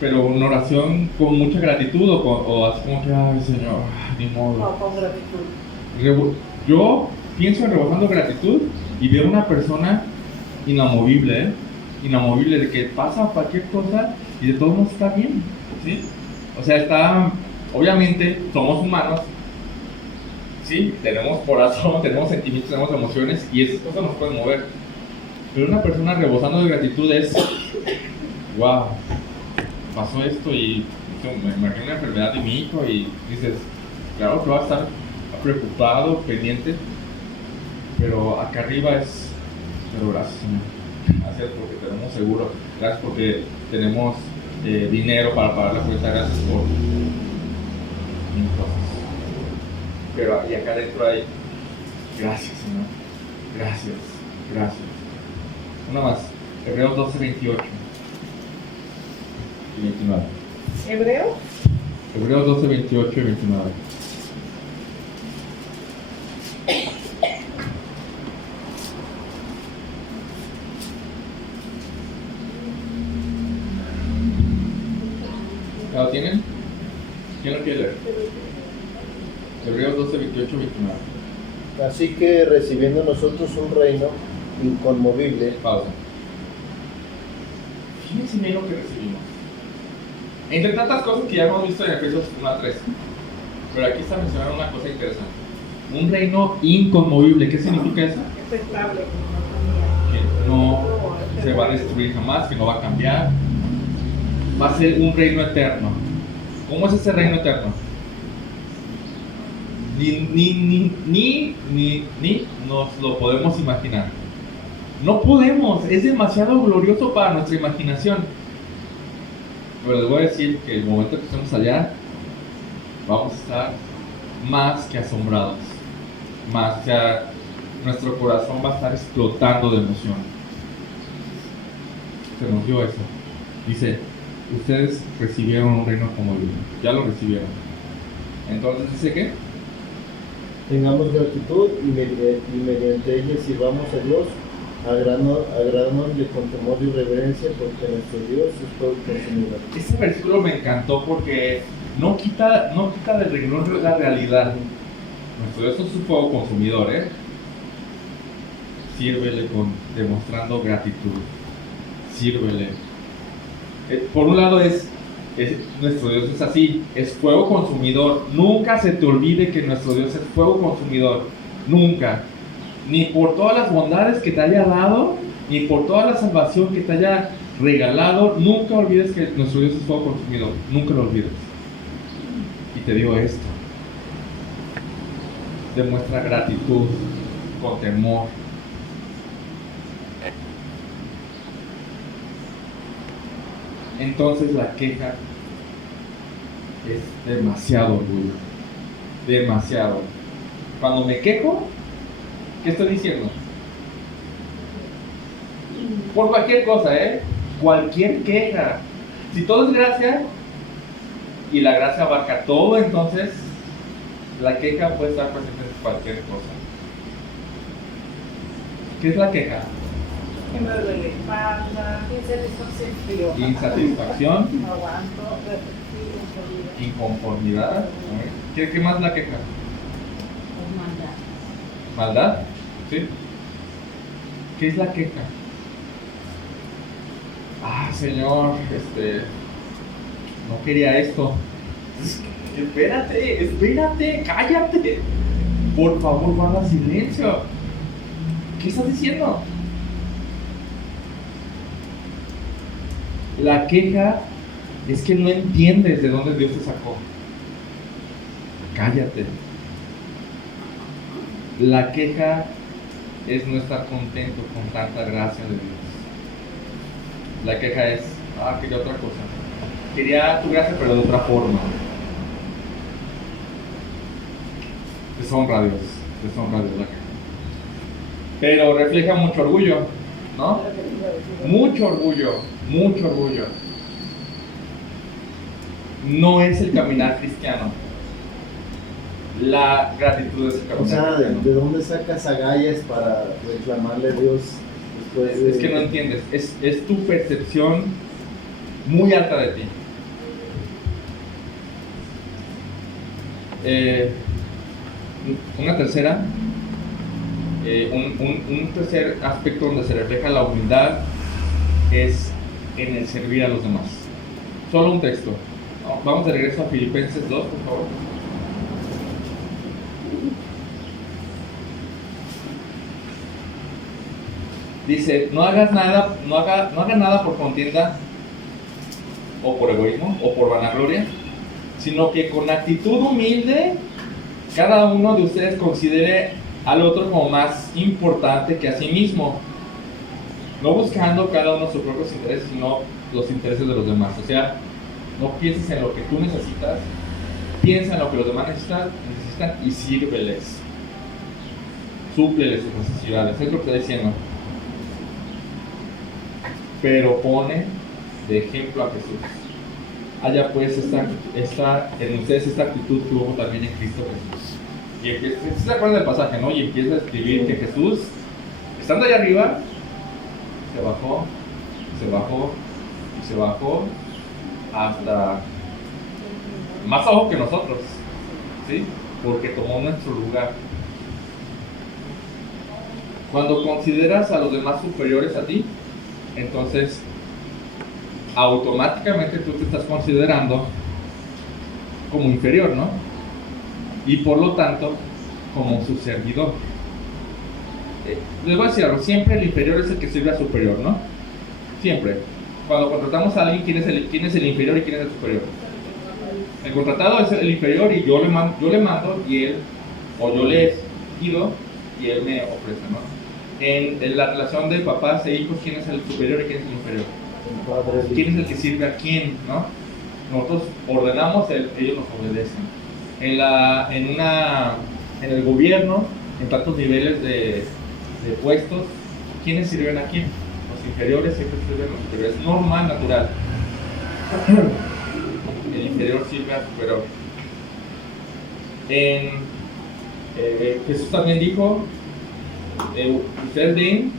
pero una oración con mucha gratitud o así como que, ay Señor, ni modo? No, con gratitud. Yo pienso en rebosando gratitud y veo una persona inamovible, inamovible, de que pasa cualquier cosa y de todo no está bien, ¿sí? O sea, está, obviamente somos humanos, sí, tenemos corazón, tenemos sentimientos, tenemos emociones y esas cosas nos pueden mover, pero una persona rebosando de gratitud es, wow, pasó esto y me imagino una enfermedad de mi hijo y dices, claro que va a estar preocupado, pendiente, pero acá arriba es, pero gracias Señor, gracias porque tenemos seguro, gracias porque tenemos dinero para pagar la cuenta, gracias por mil cosas, pero y acá adentro hay, gracias Señor, gracias, gracias. Una más, Hebreos 12, 28 y 29. ¿Hebreo? Hebreos 12, 28 y 29. ¿Ya lo tienen? ¿Quién lo quiere leer? Hebreos 12, 28 y 29. Así que recibiendo nosotros un reino inconmovible, Pausa. Fíjense bien lo que recibimos. Entre tantas cosas que ya hemos visto en Efesios 1 a 3. Pero aquí está mencionando una cosa interesante. Un reino inconmovible. ¿Qué significa eso? Es estable. Que no se va a destruir jamás, que no va a cambiar. Va a ser un reino eterno. ¿Cómo es ese reino eterno? Ni nos lo podemos imaginar. No podemos, es demasiado glorioso para nuestra imaginación. Pero les voy a decir que el momento que estemos allá, vamos a estar más que asombrados. Más, o sea, nuestro corazón va a estar explotando de emoción. Se nos dio eso. Dice, ustedes recibieron un reino como yo. Ya lo recibieron. Entonces dice que tengamos gratitud y mediante ella sirvamos a Dios, agradándole con temor y reverencia, porque nuestro Dios es todo consumidor. ese versículo me encantó porque no quita del renglón la realidad. Nuestro Dios es un fuego consumidor, ¿eh? Sírvele demostrando gratitud. Sírvele. Por un lado nuestro Dios es así, es fuego consumidor. Nunca se te olvide que nuestro Dios es fuego consumidor. Nunca. ni por todas las bondades que te haya dado, ni por toda la salvación que te haya regalado. Nunca olvides que nuestro Dios es fuego consumidor. Nunca lo olvides. Y te digo esto: demuestra gratitud con temor. Entonces la queja es demasiado orgullo. Demasiado. Cuando me quejo, ¿qué estoy diciendo? Por cualquier cosa, cualquier queja. Si todo es gracia y la gracia abarca todo, entonces la queja puede estar presente en cualquier cosa. ¿Qué es la queja? Que me duele la espalda, Insatisfacción. Insatisfacción, no aguanto, reflexión, inconformidad. ¿Qué más es la queja? ¿Maldad? ¿Sí? ¿Qué es la queja? Ah, Señor, no quería esto. Espérate, cállate. Por favor, guarda silencio. ¿Qué estás diciendo? La queja es que no entiendes de dónde Dios te sacó. Cállate. La queja es no estar contento con tanta gracia de Dios. La queja es, quería otra cosa. Quería tu gracia, pero de otra forma. Deshonra a Dios la queja. Pero refleja mucho orgullo, ¿no? Mucho orgullo. No es el caminar cristiano. La gratitud es el caminar O sea, cristiano. ¿de dónde sacas agallas para reclamarle a Dios después de... Es que no entiendes. Es tu percepción muy alta de ti. Una tercera, un tercer aspecto donde se refleja la humildad es en el servir a los demás. Solo un texto. Vamos de regreso a Filipenses 2, por favor. Dice, no haga nada por contienda o por egoísmo o por vanagloria, sino que con actitud humilde cada uno de ustedes considere al otro como más importante que a sí mismo, no buscando cada uno sus propios intereses, sino los intereses de los demás. O sea, no pienses en lo que tú necesitas, piensa en lo que los demás necesitan y sírveles, súpleles sus necesidades. Es lo que está diciendo. Pero pone de ejemplo a Jesús. Haya pues en ustedes esta actitud que hubo también en Cristo Jesús. Y empieza, ¿se acuerdan del pasaje, no? Y empieza a escribir que Jesús, estando allá arriba, se bajó hasta más abajo que nosotros, ¿sí? Porque tomó nuestro lugar. Cuando consideras a los demás superiores a ti, entonces automáticamente tú te estás considerando como inferior, ¿no? Y por lo tanto como su servidor. Les voy a decir algo, siempre el inferior es el que sirve al superior, ¿no? Siempre. Cuando contratamos a alguien, ¿quién es el inferior y quién es el superior? El contratado es el inferior y yo le mando y él, o yo le pido y él me ofrece, ¿no? En la relación de papás e hijos, ¿quién es el superior y quién es el inferior? ¿Quién es el que sirve a quién, no? Nosotros ordenamos, ellos nos obedecen. En el gobierno, en tantos niveles de puestos, ¿quiénes sirven a quién? Los inferiores siempre sirven a los superiores. Es normal, natural. El inferior sirve al superior. Jesús también dijo, ustedes ven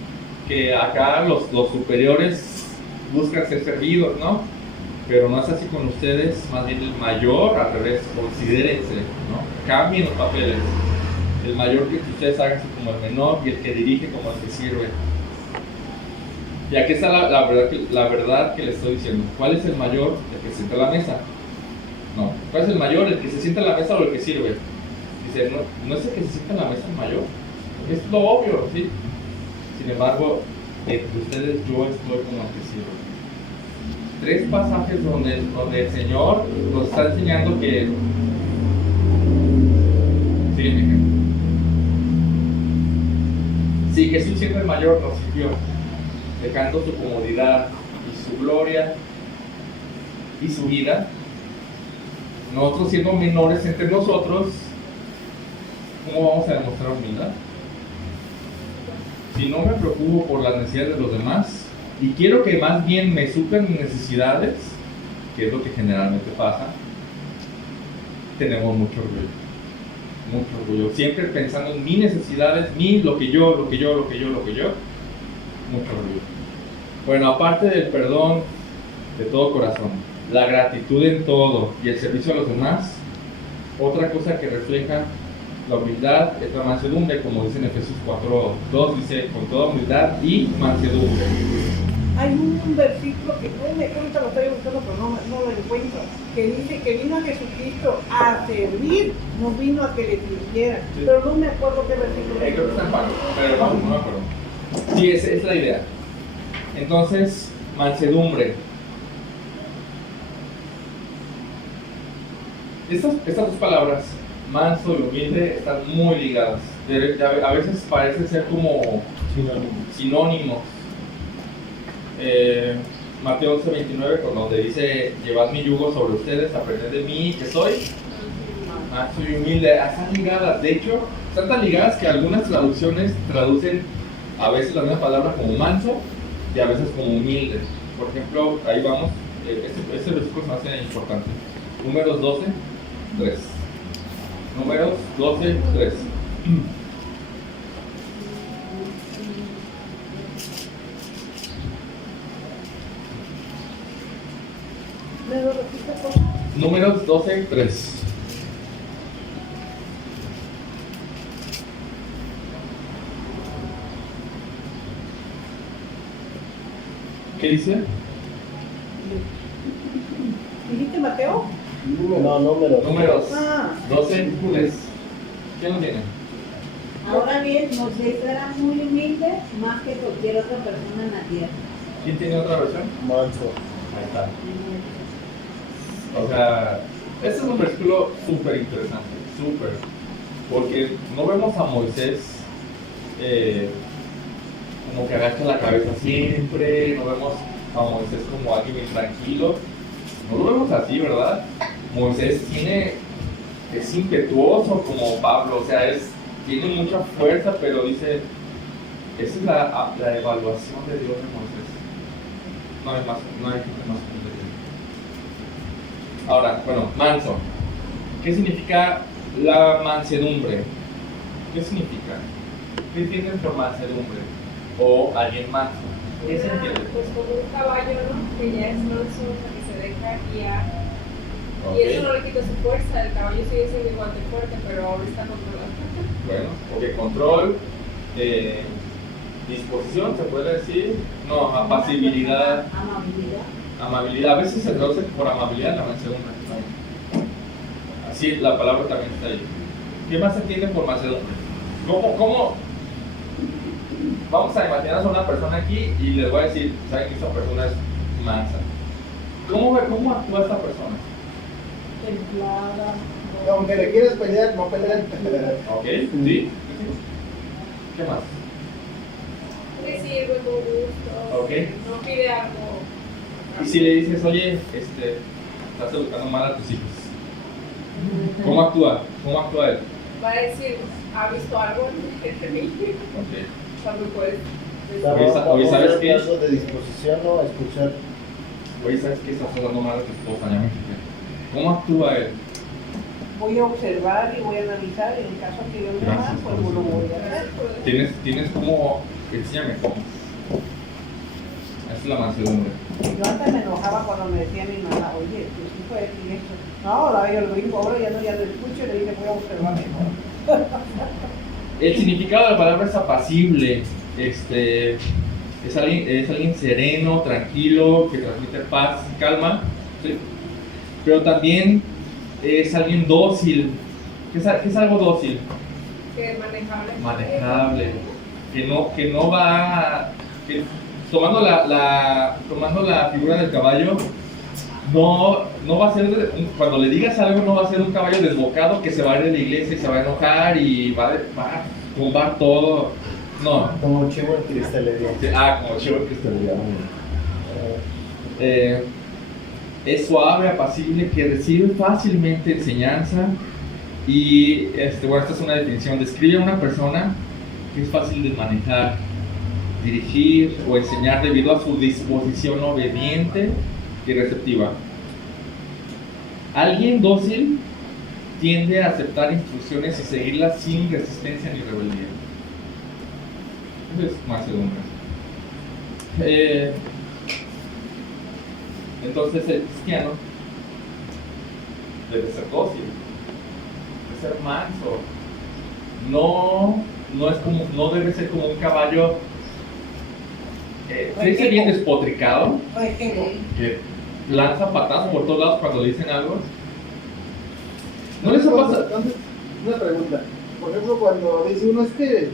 que acá los superiores buscan ser servidos, ¿no? Pero no es así con ustedes, más bien el mayor, al revés, considérense, ¿no? Cambien los papeles. El mayor que ustedes hagan como el menor y el que dirige como el que sirve. Y aquí está la verdad que les estoy diciendo. ¿Cuál es el mayor? El que se sienta a la mesa. No. ¿Cuál es el mayor? ¿El que se sienta a la mesa o el que sirve? Dice, no es el que se sienta a la mesa el mayor. es lo obvio, ¿sí? Sin embargo, entre ustedes yo estoy como el que sirve. 3 pasajes donde el Señor nos está enseñando que... Sí, Jesús siendo el mayor nos sirvió, dejando su comodidad y su gloria y su vida. Nosotros siendo menores entre nosotros, ¿cómo vamos a demostrar humildad? Si no me preocupo por las necesidades de los demás y quiero que más bien me suplen mis necesidades, que es lo que generalmente pasa, tenemos mucho orgullo, siempre pensando en mis necesidades, lo que yo, mucho orgullo. Bueno, aparte del perdón de todo corazón, la gratitud en todo y el servicio a los demás, otra cosa que refleja la humildad es la mansedumbre, como dice en Efesios 4:2, dice con toda humildad y mansedumbre. Hay un versículo que ahorita lo estoy buscando, pero no lo encuentro, que dice que vino a Jesucristo a servir, no vino a que le sirvieran. Sí. Pero no me acuerdo qué versículo. Creo que está en Pablo, pero no me acuerdo. Sí, esa es la idea. Entonces, mansedumbre. Estas 2 palabras, manso y humilde, están muy ligadas. A veces parecen ser como sinónimos. Mateo 11:29, donde dice: llevad mi yugo sobre ustedes, aprended de mí, que soy manso y humilde. Están ligadas, de hecho, están tan ligadas que algunas traducciones traducen a veces la misma palabra como manso y a veces como humilde. Por ejemplo, ahí vamos, este versículo se me hace importante. Números 12:3. Números 12:3. ¿Me lo repite, por favor? Números 12:3. ¿Qué dice? ¿Dijiste Mateo? No, números. Números Ah. 12:3. ¿Quién lo tiene? Ahora bien, Moisés era muy humilde, más que cualquier otra persona en la tierra. ¿Quién tiene otra versión? Manso. Ahí está. O sea, este es un versículo súper interesante, súper. Porque no vemos a Moisés como que agacha la cabeza siempre, no vemos a Moisés como alguien intranquilo. No lo vemos así, ¿verdad? Moisés es impetuoso como Pablo, o sea, tiene mucha fuerza, pero dice, esa es la evaluación de Dios de Moisés. No hay gente más humilde que él. Ahora, bueno, manso. ¿Qué significa la mansedumbre? ¿Qué significa? ¿Qué entienden por mansedumbre? O alguien manso. ¿Qué se entiende? Pues como un caballo, ¿no? Que ya es manso, que se deja guiar. Okay. Y eso no le quita su fuerza, el caballo sigue siendo igual de fuerte, pero ahora está controlado. Bueno, porque control, disposición, se puede decir, no, apacibilidad, amabilidad, a veces se traduce por amabilidad la mansedumbre. Así la palabra también está ahí. ¿Qué más se entiende por mansedumbre? ¿Cómo? Vamos a imaginar a una persona aquí y les voy a decir, ¿saben que esta persona es mansa? ¿Cómo actúa esta persona? Templada. Aunque le quieres pelear, no pelean. ¿Ok? ¿Sí? ¿Qué más? Recibe con gusto, Ok. no pide algo. Y si le dices, oye, estás educando mal a tus hijos, ¿cómo actúa? ¿Cómo actúa él? Va a decir, ¿ha visto algo en mí? Ok. Cuando puedes. Oye, ¿sabes qué? Algo de disposición o escuchar. Oye, ¿sabes qué? Estás hablando mal a tu esposa, ya me fijé. ¿Cómo actúa él? Voy a observar y voy a analizar, y en caso que yo vea mal, pues lo voy a hacer. ¿Tienes como, enséñame cómo? Esa es la mansedumbre. Yo antes me enojaba cuando me decía mi mamá, oye, tu hijo es decir esto. No, ahora yo lo digo, ahora ya no escucho y le dije, voy a observar mejor. El significado de la palabra es apacible. Es alguien sereno, tranquilo, que transmite paz, calma, ¿sí? Pero también es alguien dócil. ¿Qué es algo dócil? Que manejable. manejable, que no va, que, tomando tomando la figura del caballo, no va a ser, cuando le digas algo, no va a ser un caballo desbocado que se va a ir de la iglesia y se va a enojar y va a tumbar todo. No. Como chivo en cristalería. Como chivo en cristalería. Es suave, apacible, que recibe fácilmente enseñanza. Y bueno, esta es una definición. Describe a una persona que es fácil de manejar, dirigir o enseñar debido a su disposición obediente y receptiva. Alguien dócil tiende a aceptar instrucciones y seguirlas sin resistencia ni rebeldía. Eso es mansedumbre. Entonces el cristiano debe ser dócil, debe ser manso. No debe ser como un caballo ¿se bien despotricado? Que lanza patadas por todos lados cuando le dicen algo. ¿No les ha pasado? Entonces, una pregunta. Por ejemplo, cuando dice uno es que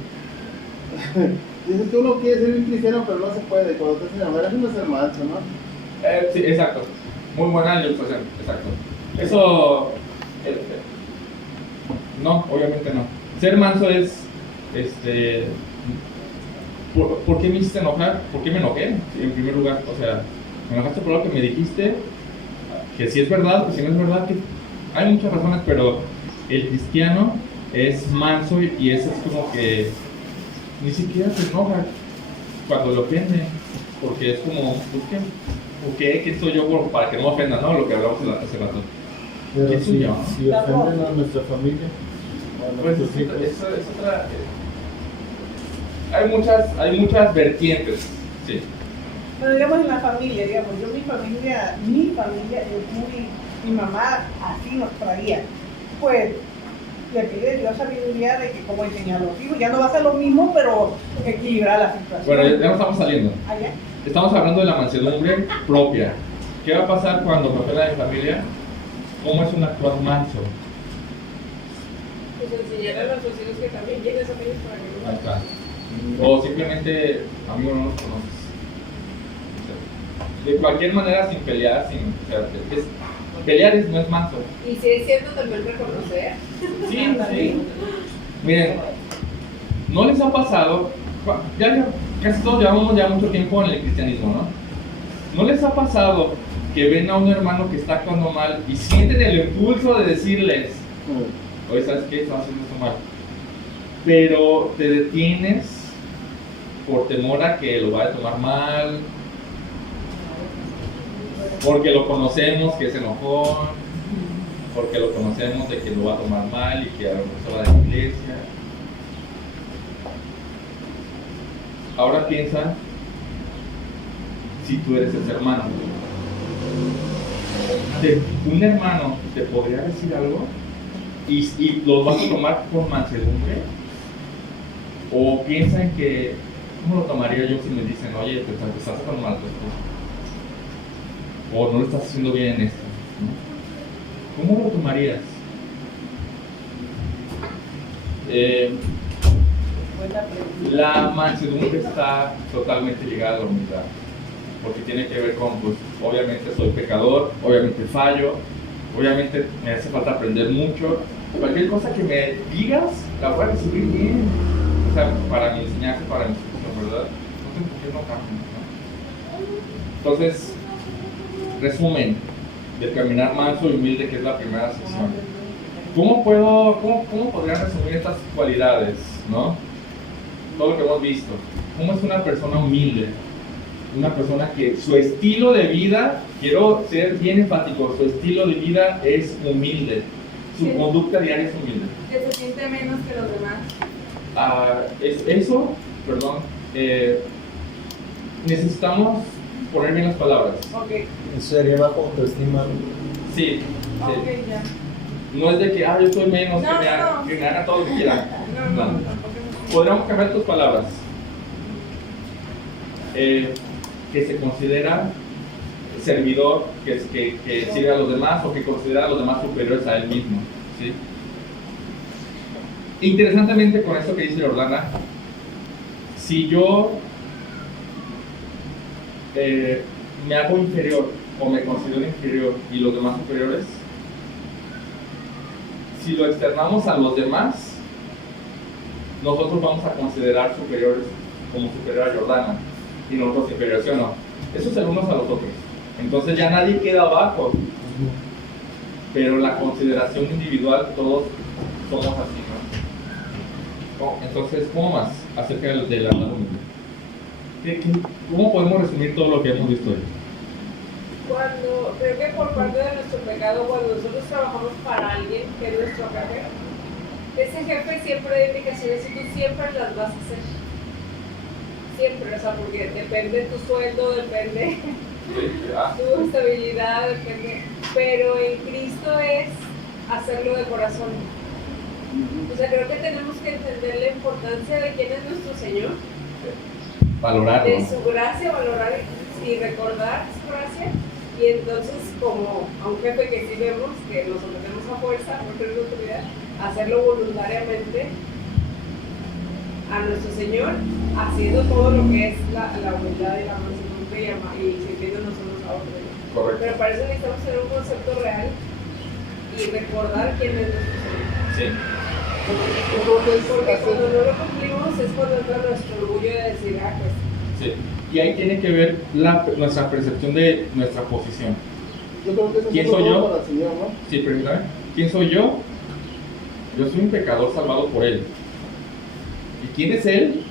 dices que uno quiere ser un cristiano pero no se puede, cuando te hacen hablar, eso no es ser manso, ¿no? Sí, exacto. Muy buena ilustración, exacto. Eso no, obviamente no. Ser manso es ¿por qué me hiciste enojar? ¿Por qué me enojé? En primer lugar, o sea, me enojaste por lo que me dijiste, que si es verdad, que si no es verdad, que hay muchas razones, pero el cristiano es manso y eso es como que ni siquiera se enoja cuando lo ofende, porque es como, ¿por qué? ¿Qué soy yo para que no me ofenda, no? Lo que hablamos hace rato. Pero ¿Quién soy yo? si ofenden a nuestra familia, a Pues nuestros hijos. eso es otra. Hay muchas vertientes, sí. Pero digamos en la familia, digamos, mi familia es muy, mi mamá así nos traía. Pues le pide Dios sabiduría de que cómo enseñar a los hijos. Ya no va a ser lo mismo, pero equilibrar la situación. Bueno, ya no estamos saliendo. Allá. Estamos hablando de la mansedumbre propia. ¿Qué va a pasar cuando me ofenda mi familia? ¿Cómo es un actuar manso? Pues enseñar a nuestros hijos que también llegues a ellos para que no. Ahí está. O simplemente, amigo, no los conoces. De cualquier manera, sin pelear, pelear no es manso. Y si es cierto, también reconocer. Sí. Miren, ¿no les ha pasado? Ya casi todos llevamos ya mucho tiempo en el cristianismo, ¿no? ¿No les ha pasado que ven a un hermano que está actuando mal y sienten el impulso de decirles, oye, ¿sabes qué? Estás haciendo esto mal? Pero te detienes por temor a que lo vaya a tomar mal, porque lo conocemos que es enojón, porque lo conocemos de que lo va a tomar mal y que a lo mejor se va de la iglesia. Ahora piensa si tú eres ese hermano. Un hermano te podría decir algo y lo vas a tomar con mansedumbre, o piensan que ¿cómo lo tomaría yo si me dicen, oye, pues estás con mal tu esposa? O no lo estás haciendo bien en esto, ¿no? ¿Cómo lo tomarías? La mansedumbre está totalmente ligada a la humildad, porque tiene que ver con, pues, obviamente soy pecador, obviamente fallo, obviamente me hace falta aprender mucho. Cualquier cosa que me digas, la voy a recibir bien, o sea, para mi enseñanza, para mi instrucción, ¿verdad? No tengo por qué enojarme, ¿no? Entonces, resumen del caminar manso y humilde, que es la primera sección. ¿Cómo podrían resumir estas cualidades, no? Todo lo que hemos visto. ¿Cómo es una persona humilde? Una persona que su estilo de vida, quiero ser bien enfático, su estilo de vida es humilde. Su conducta diaria es humilde. Que se siente menos que los demás. Necesitamos poner bien las palabras. Ok. Sería bajo autoestima. Sí. Ok, ya. No es de que, yo estoy menos, No, que me haga todo lo que quieran. No, tampoco. Podríamos cambiar tus palabras. Que se considera servidor, que sirve a los demás, o que considera a los demás superiores a él mismo, ¿sí? Interesantemente, con esto que dice Jordana, si yo me hago inferior o me considero inferior y los demás superiores, si lo externamos a los demás, nosotros vamos a considerar superiores como superior a Jordana y nosotros inferiores, ¿sí o no? Eso es el unos a los otros. Entonces ya nadie queda abajo, pero la consideración individual todos somos así, ¿no? Entonces, ¿cómo más acerca de la humildad? ¿Cómo podemos resumir todo lo que hemos visto hoy? Creo que por parte de nuestro pecado, cuando nosotros trabajamos para alguien que es nuestro jefe, ese jefe siempre da indicaciones y tú siempre las vas a hacer. Siempre, o sea, porque depende tu sueldo, depende tu estabilidad, depende. Pero en Cristo es hacerlo de corazón. O sea, creo que tenemos que entender la importancia de quién es nuestro Señor. Valorarlo. De su gracia, valorar y recordar su gracia. Y entonces, como a un jefe que sí vemos que nos sometemos a fuerza, por tener autoridad, hacerlo voluntariamente a nuestro Señor, haciendo todo lo que es la humildad y la mansedumbre y sintiéndonos unos a otros. Correcto. Pero para eso necesitamos tener un concepto real y recordar quién es nuestro Señor. Sí. Porque cuando no lo cumplimos es cuando entra nuestro orgullo de decir, pues. Sí. Y ahí tiene que ver nuestra percepción de nuestra posición. Yo creo que eso ¿Quién es soy yo? para el Señor, ¿no? Sí, precisamente. ¿Quién soy yo? Yo soy un pecador salvado por Él. ¿Y quién es Él?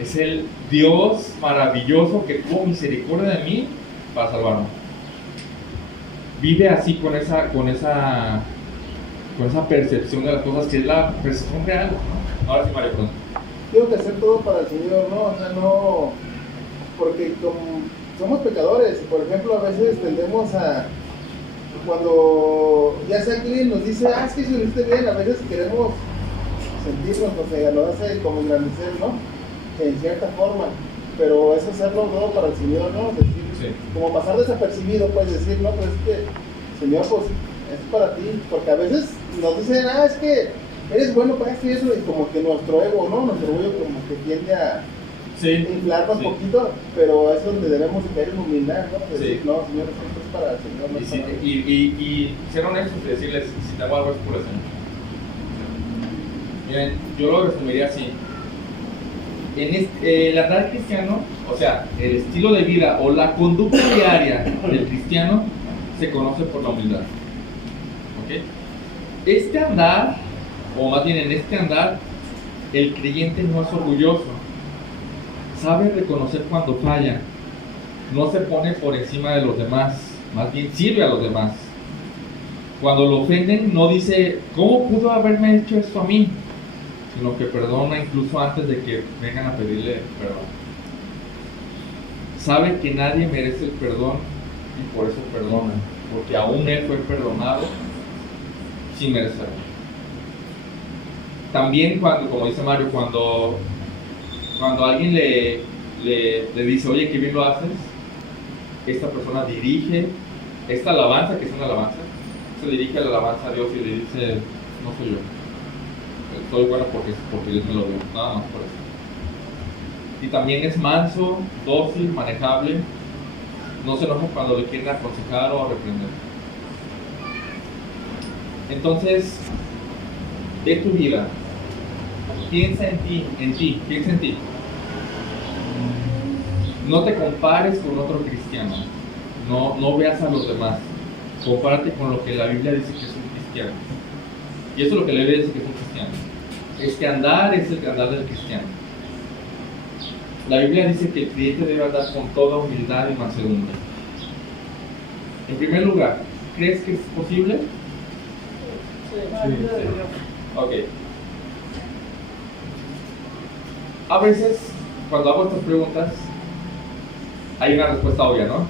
Es el Dios maravilloso que tuvo misericordia de mí para salvarme. Vive así con esa percepción de las cosas, que es la percepción real, ¿no? Ahora sí, Mario, pronto. Tengo que hacer todo para el Señor, ¿no? O sea, no... Porque como somos pecadores, por ejemplo, a veces tendemos a... Cuando ya sea alguien nos dice, es que si lo hiciste bien, a veces queremos sentirnos, o sea, nos hace como engrandecer, ¿no? En cierta forma. Pero es hacerlo todo para el Señor, ¿no? Decir, Sí. como pasar desapercibido, pues decir, no, pues es que, Señor, pues es para ti. Porque a veces nos dicen, es que eres bueno para esto y eso, y como que nuestro ego, ¿no? Nuestro orgullo como que tiende a inflarnos un poquito, pero es donde debemos caer en humildad, ¿no? Decir, no, Señor, esto es para el Señor, no es para mí. Y ser honestos y decirles, si te hago algo es por el Señor. Miren, yo lo resumiría así. El andar cristiano, o sea, el estilo de vida o la conducta diaria del cristiano se conoce por la humildad. ¿Ok? Este andar, o más bien en este andar, el creyente no es orgulloso. Sabe reconocer cuando falla. No se pone por encima de los demás, más bien sirve a los demás. Cuando lo ofenden, no dice, ¿cómo pudo haberme hecho esto a mí? Sino que perdona incluso antes de que vengan a pedirle perdón. Sabe que nadie merece el perdón y por eso perdona, porque aún él fue perdonado sin merecerlo. También cuando, como dice Mario, cuando alguien le dice, oye, qué bien lo haces, esta persona dirige esta alabanza, que es una alabanza, se dirige la alabanza a Dios y le dice, no soy yo. Soy bueno porque Dios me lo dio, nada más por eso. Y también es manso, dócil, manejable, no se enoja cuando le quieren aconsejar o reprender. Entonces, es tu vida, piensa en ti, piensa en ti. No te compares con otro cristiano, no veas a los demás, compárate con lo que la Biblia dice que es un cristiano. Y eso es lo que la Biblia dice que es un cristiano. Este andar es el andar del cristiano. La Biblia dice que el creyente debe andar con toda humildad y mansedumbre. En primer lugar, ¿crees que es posible? Sí. Ok. A veces, cuando hago estas preguntas, hay una respuesta obvia, ¿no?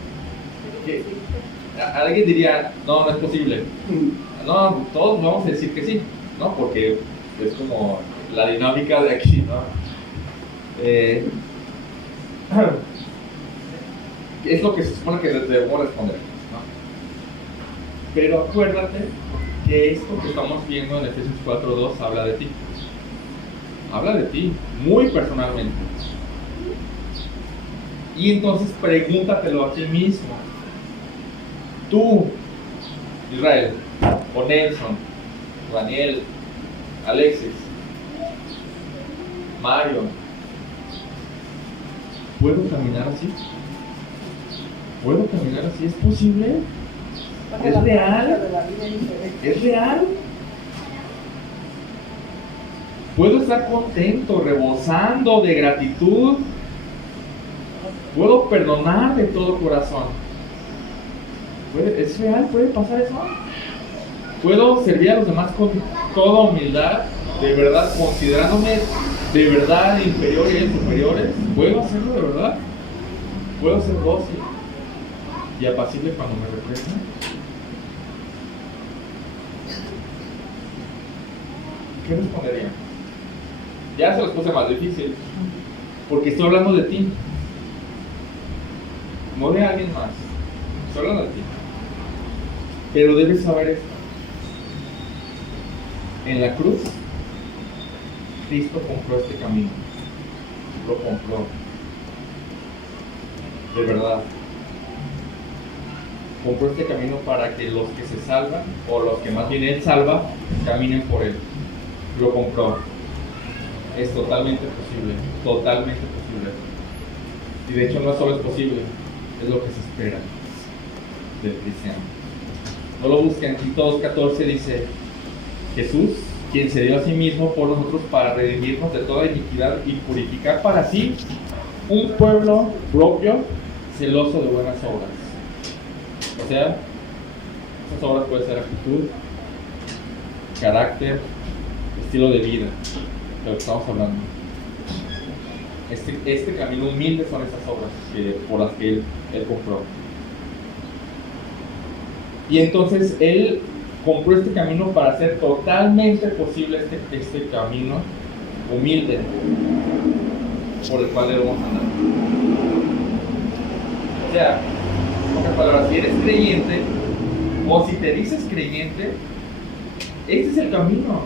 Que alguien diría, no es posible. No, todos vamos a decir que sí, ¿no? Porque es como la dinámica de aquí, ¿no? Es lo que se supone que debemos responder, ¿no? Pero acuérdate que esto que estamos viendo en Efesios 4:2 habla de ti. Habla de ti, muy personalmente. Y entonces pregúntatelo a ti mismo. Tú, Israel, o Nelson, o Daniel, Alexis, Mario, ¿puedo caminar así? ¿Puedo caminar así? ¿Es posible? Porque ¿Es la real? práctica de la vida es diferente. ¿Es real? ¿Puedo estar contento, rebosando de gratitud? ¿Puedo perdonar de todo corazón? ¿Es real? ¿Puede pasar eso? ¿Puedo servir a los demás con toda humildad? ¿De verdad? ¿Considerándome de verdad inferior y ellos superiores? ¿Puedo hacerlo de verdad? ¿Puedo ser dócil y apacible cuando me representan? ¿Qué respondería? Ya se los puse más difícil, porque estoy hablando de ti, no de alguien más. Estoy hablando de ti. Pero debes saber esto. En la cruz, Cristo compró este camino. Lo compró. De verdad. Compró este camino para que los que se salvan, o los que más bien Él salva, caminen por Él. Lo compró. Es totalmente posible. Totalmente posible. Y de hecho no solo es posible, es lo que se espera del cristiano. No lo busquen. Tito 2:14 dice: Jesús, quien se dio a sí mismo por nosotros para redimirnos de toda iniquidad y purificar para sí un pueblo propio, celoso de buenas obras. O sea, esas obras pueden ser actitud, carácter, estilo de vida, de lo que estamos hablando. Este camino humilde son esas obras por las que él compró. Y entonces Él compró este camino para hacer totalmente posible este camino humilde por el cual debemos andar. O sea, en otras palabras, si eres creyente o si te dices creyente, este es el camino.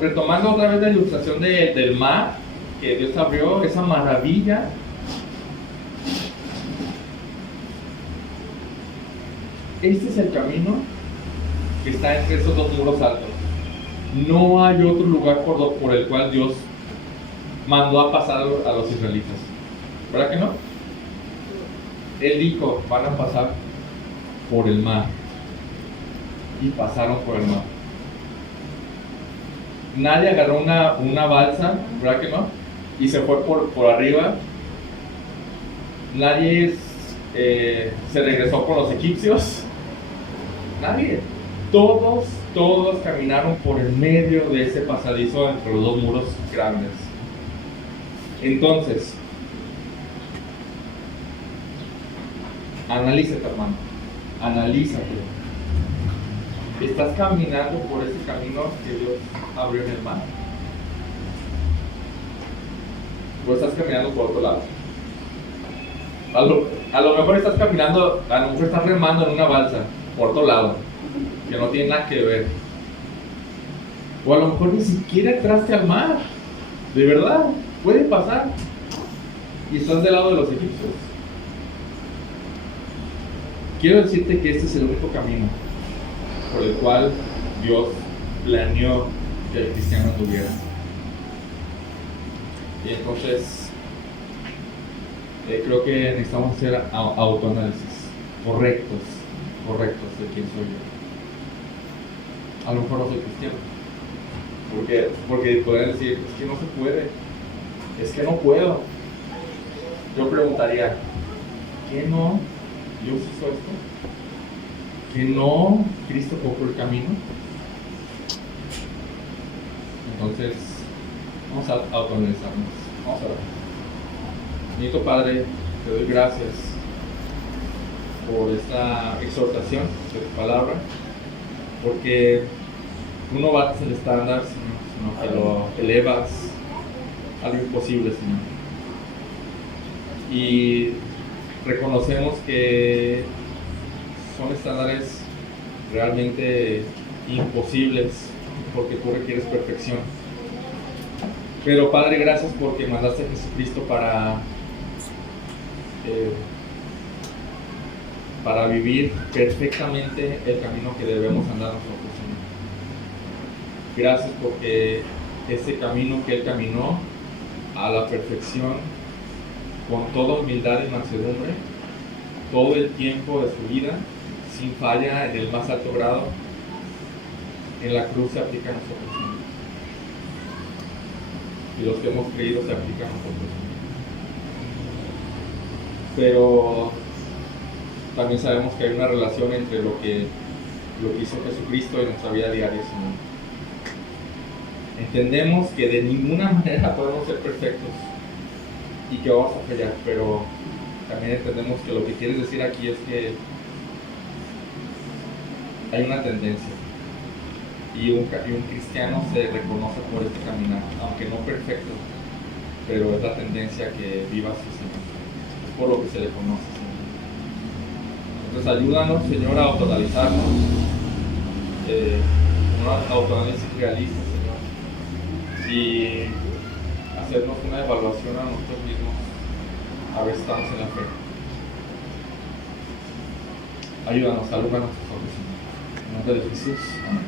Retomando otra vez la ilustración del mar que Dios abrió, esa maravilla. Este es el camino que está entre esos dos muros altos. No hay otro lugar por el cual Dios mandó a pasar a los israelitas. ¿Verdad que no? Él dijo: van a pasar por el mar. Y pasaron por el mar. Nadie agarró una balsa, ¿verdad que no? Y se fue por arriba. Nadie se regresó por los egipcios. Nadie. Todos caminaron por el medio de ese pasadizo entre los dos muros grandes. Entonces, analízate, hermano. Analízate. ¿Estás caminando por ese camino que Dios abrió en el mar? ¿O estás caminando por otro lado? A lo mejor estás caminando, a lo mejor estás remando en una balsa por otro lado, que no tiene nada que ver. O a lo mejor ni siquiera entraste al mar. De verdad, puede pasar. Y estás del lado de los egipcios. Quiero decirte que este es el único camino por el cual Dios planeó que el cristiano anduviera. Y entonces creo que necesitamos hacer autoanálisis correctos de quién soy yo. A lo mejor no soy cristiano, porque podrían decir: es que no se puede, es que no puedo. Yo preguntaría: ¿qué no Dios hizo esto? ¿Que no Cristo compró el camino? Entonces vamos a autoanalizarnos. Vamos a ver. Bendito Padre, te doy gracias por esta exhortación de tu palabra, porque tú no bates el estándar, sino que lo elevas a lo imposible, Señor. Y reconocemos que son estándares realmente imposibles, porque tú requieres perfección. Pero Padre, gracias porque mandaste a Jesucristo para vivir perfectamente el camino que debemos andar nosotros, Señor. Gracias porque ese camino que Él caminó a la perfección, con toda humildad y mansedumbre, todo el tiempo de su vida, sin falla, en el más alto grado, en la cruz se aplica a nosotros, Señor. Y los que hemos creído se aplica a nosotros, Señor. Pero también sabemos que hay una relación entre lo que hizo Jesucristo en nuestra vida diaria, Señor. Entendemos que de ninguna manera podemos ser perfectos y que vamos a fallar, pero también entendemos que lo que quieres decir aquí es que hay una tendencia y un cristiano se reconoce por este caminar, aunque no perfecto, pero es la tendencia que viva su Señor, es por lo que se le conoce, Señor. Entonces ayúdanos, Señor, a autoanalizarnos, un autoanálisis realista, Señor, y hacernos una evaluación a nosotros mismos, a ver si estamos en la fe. Ayúdanos, alúmbranos nosotros, Señor. En nombre de Jesús. Amén.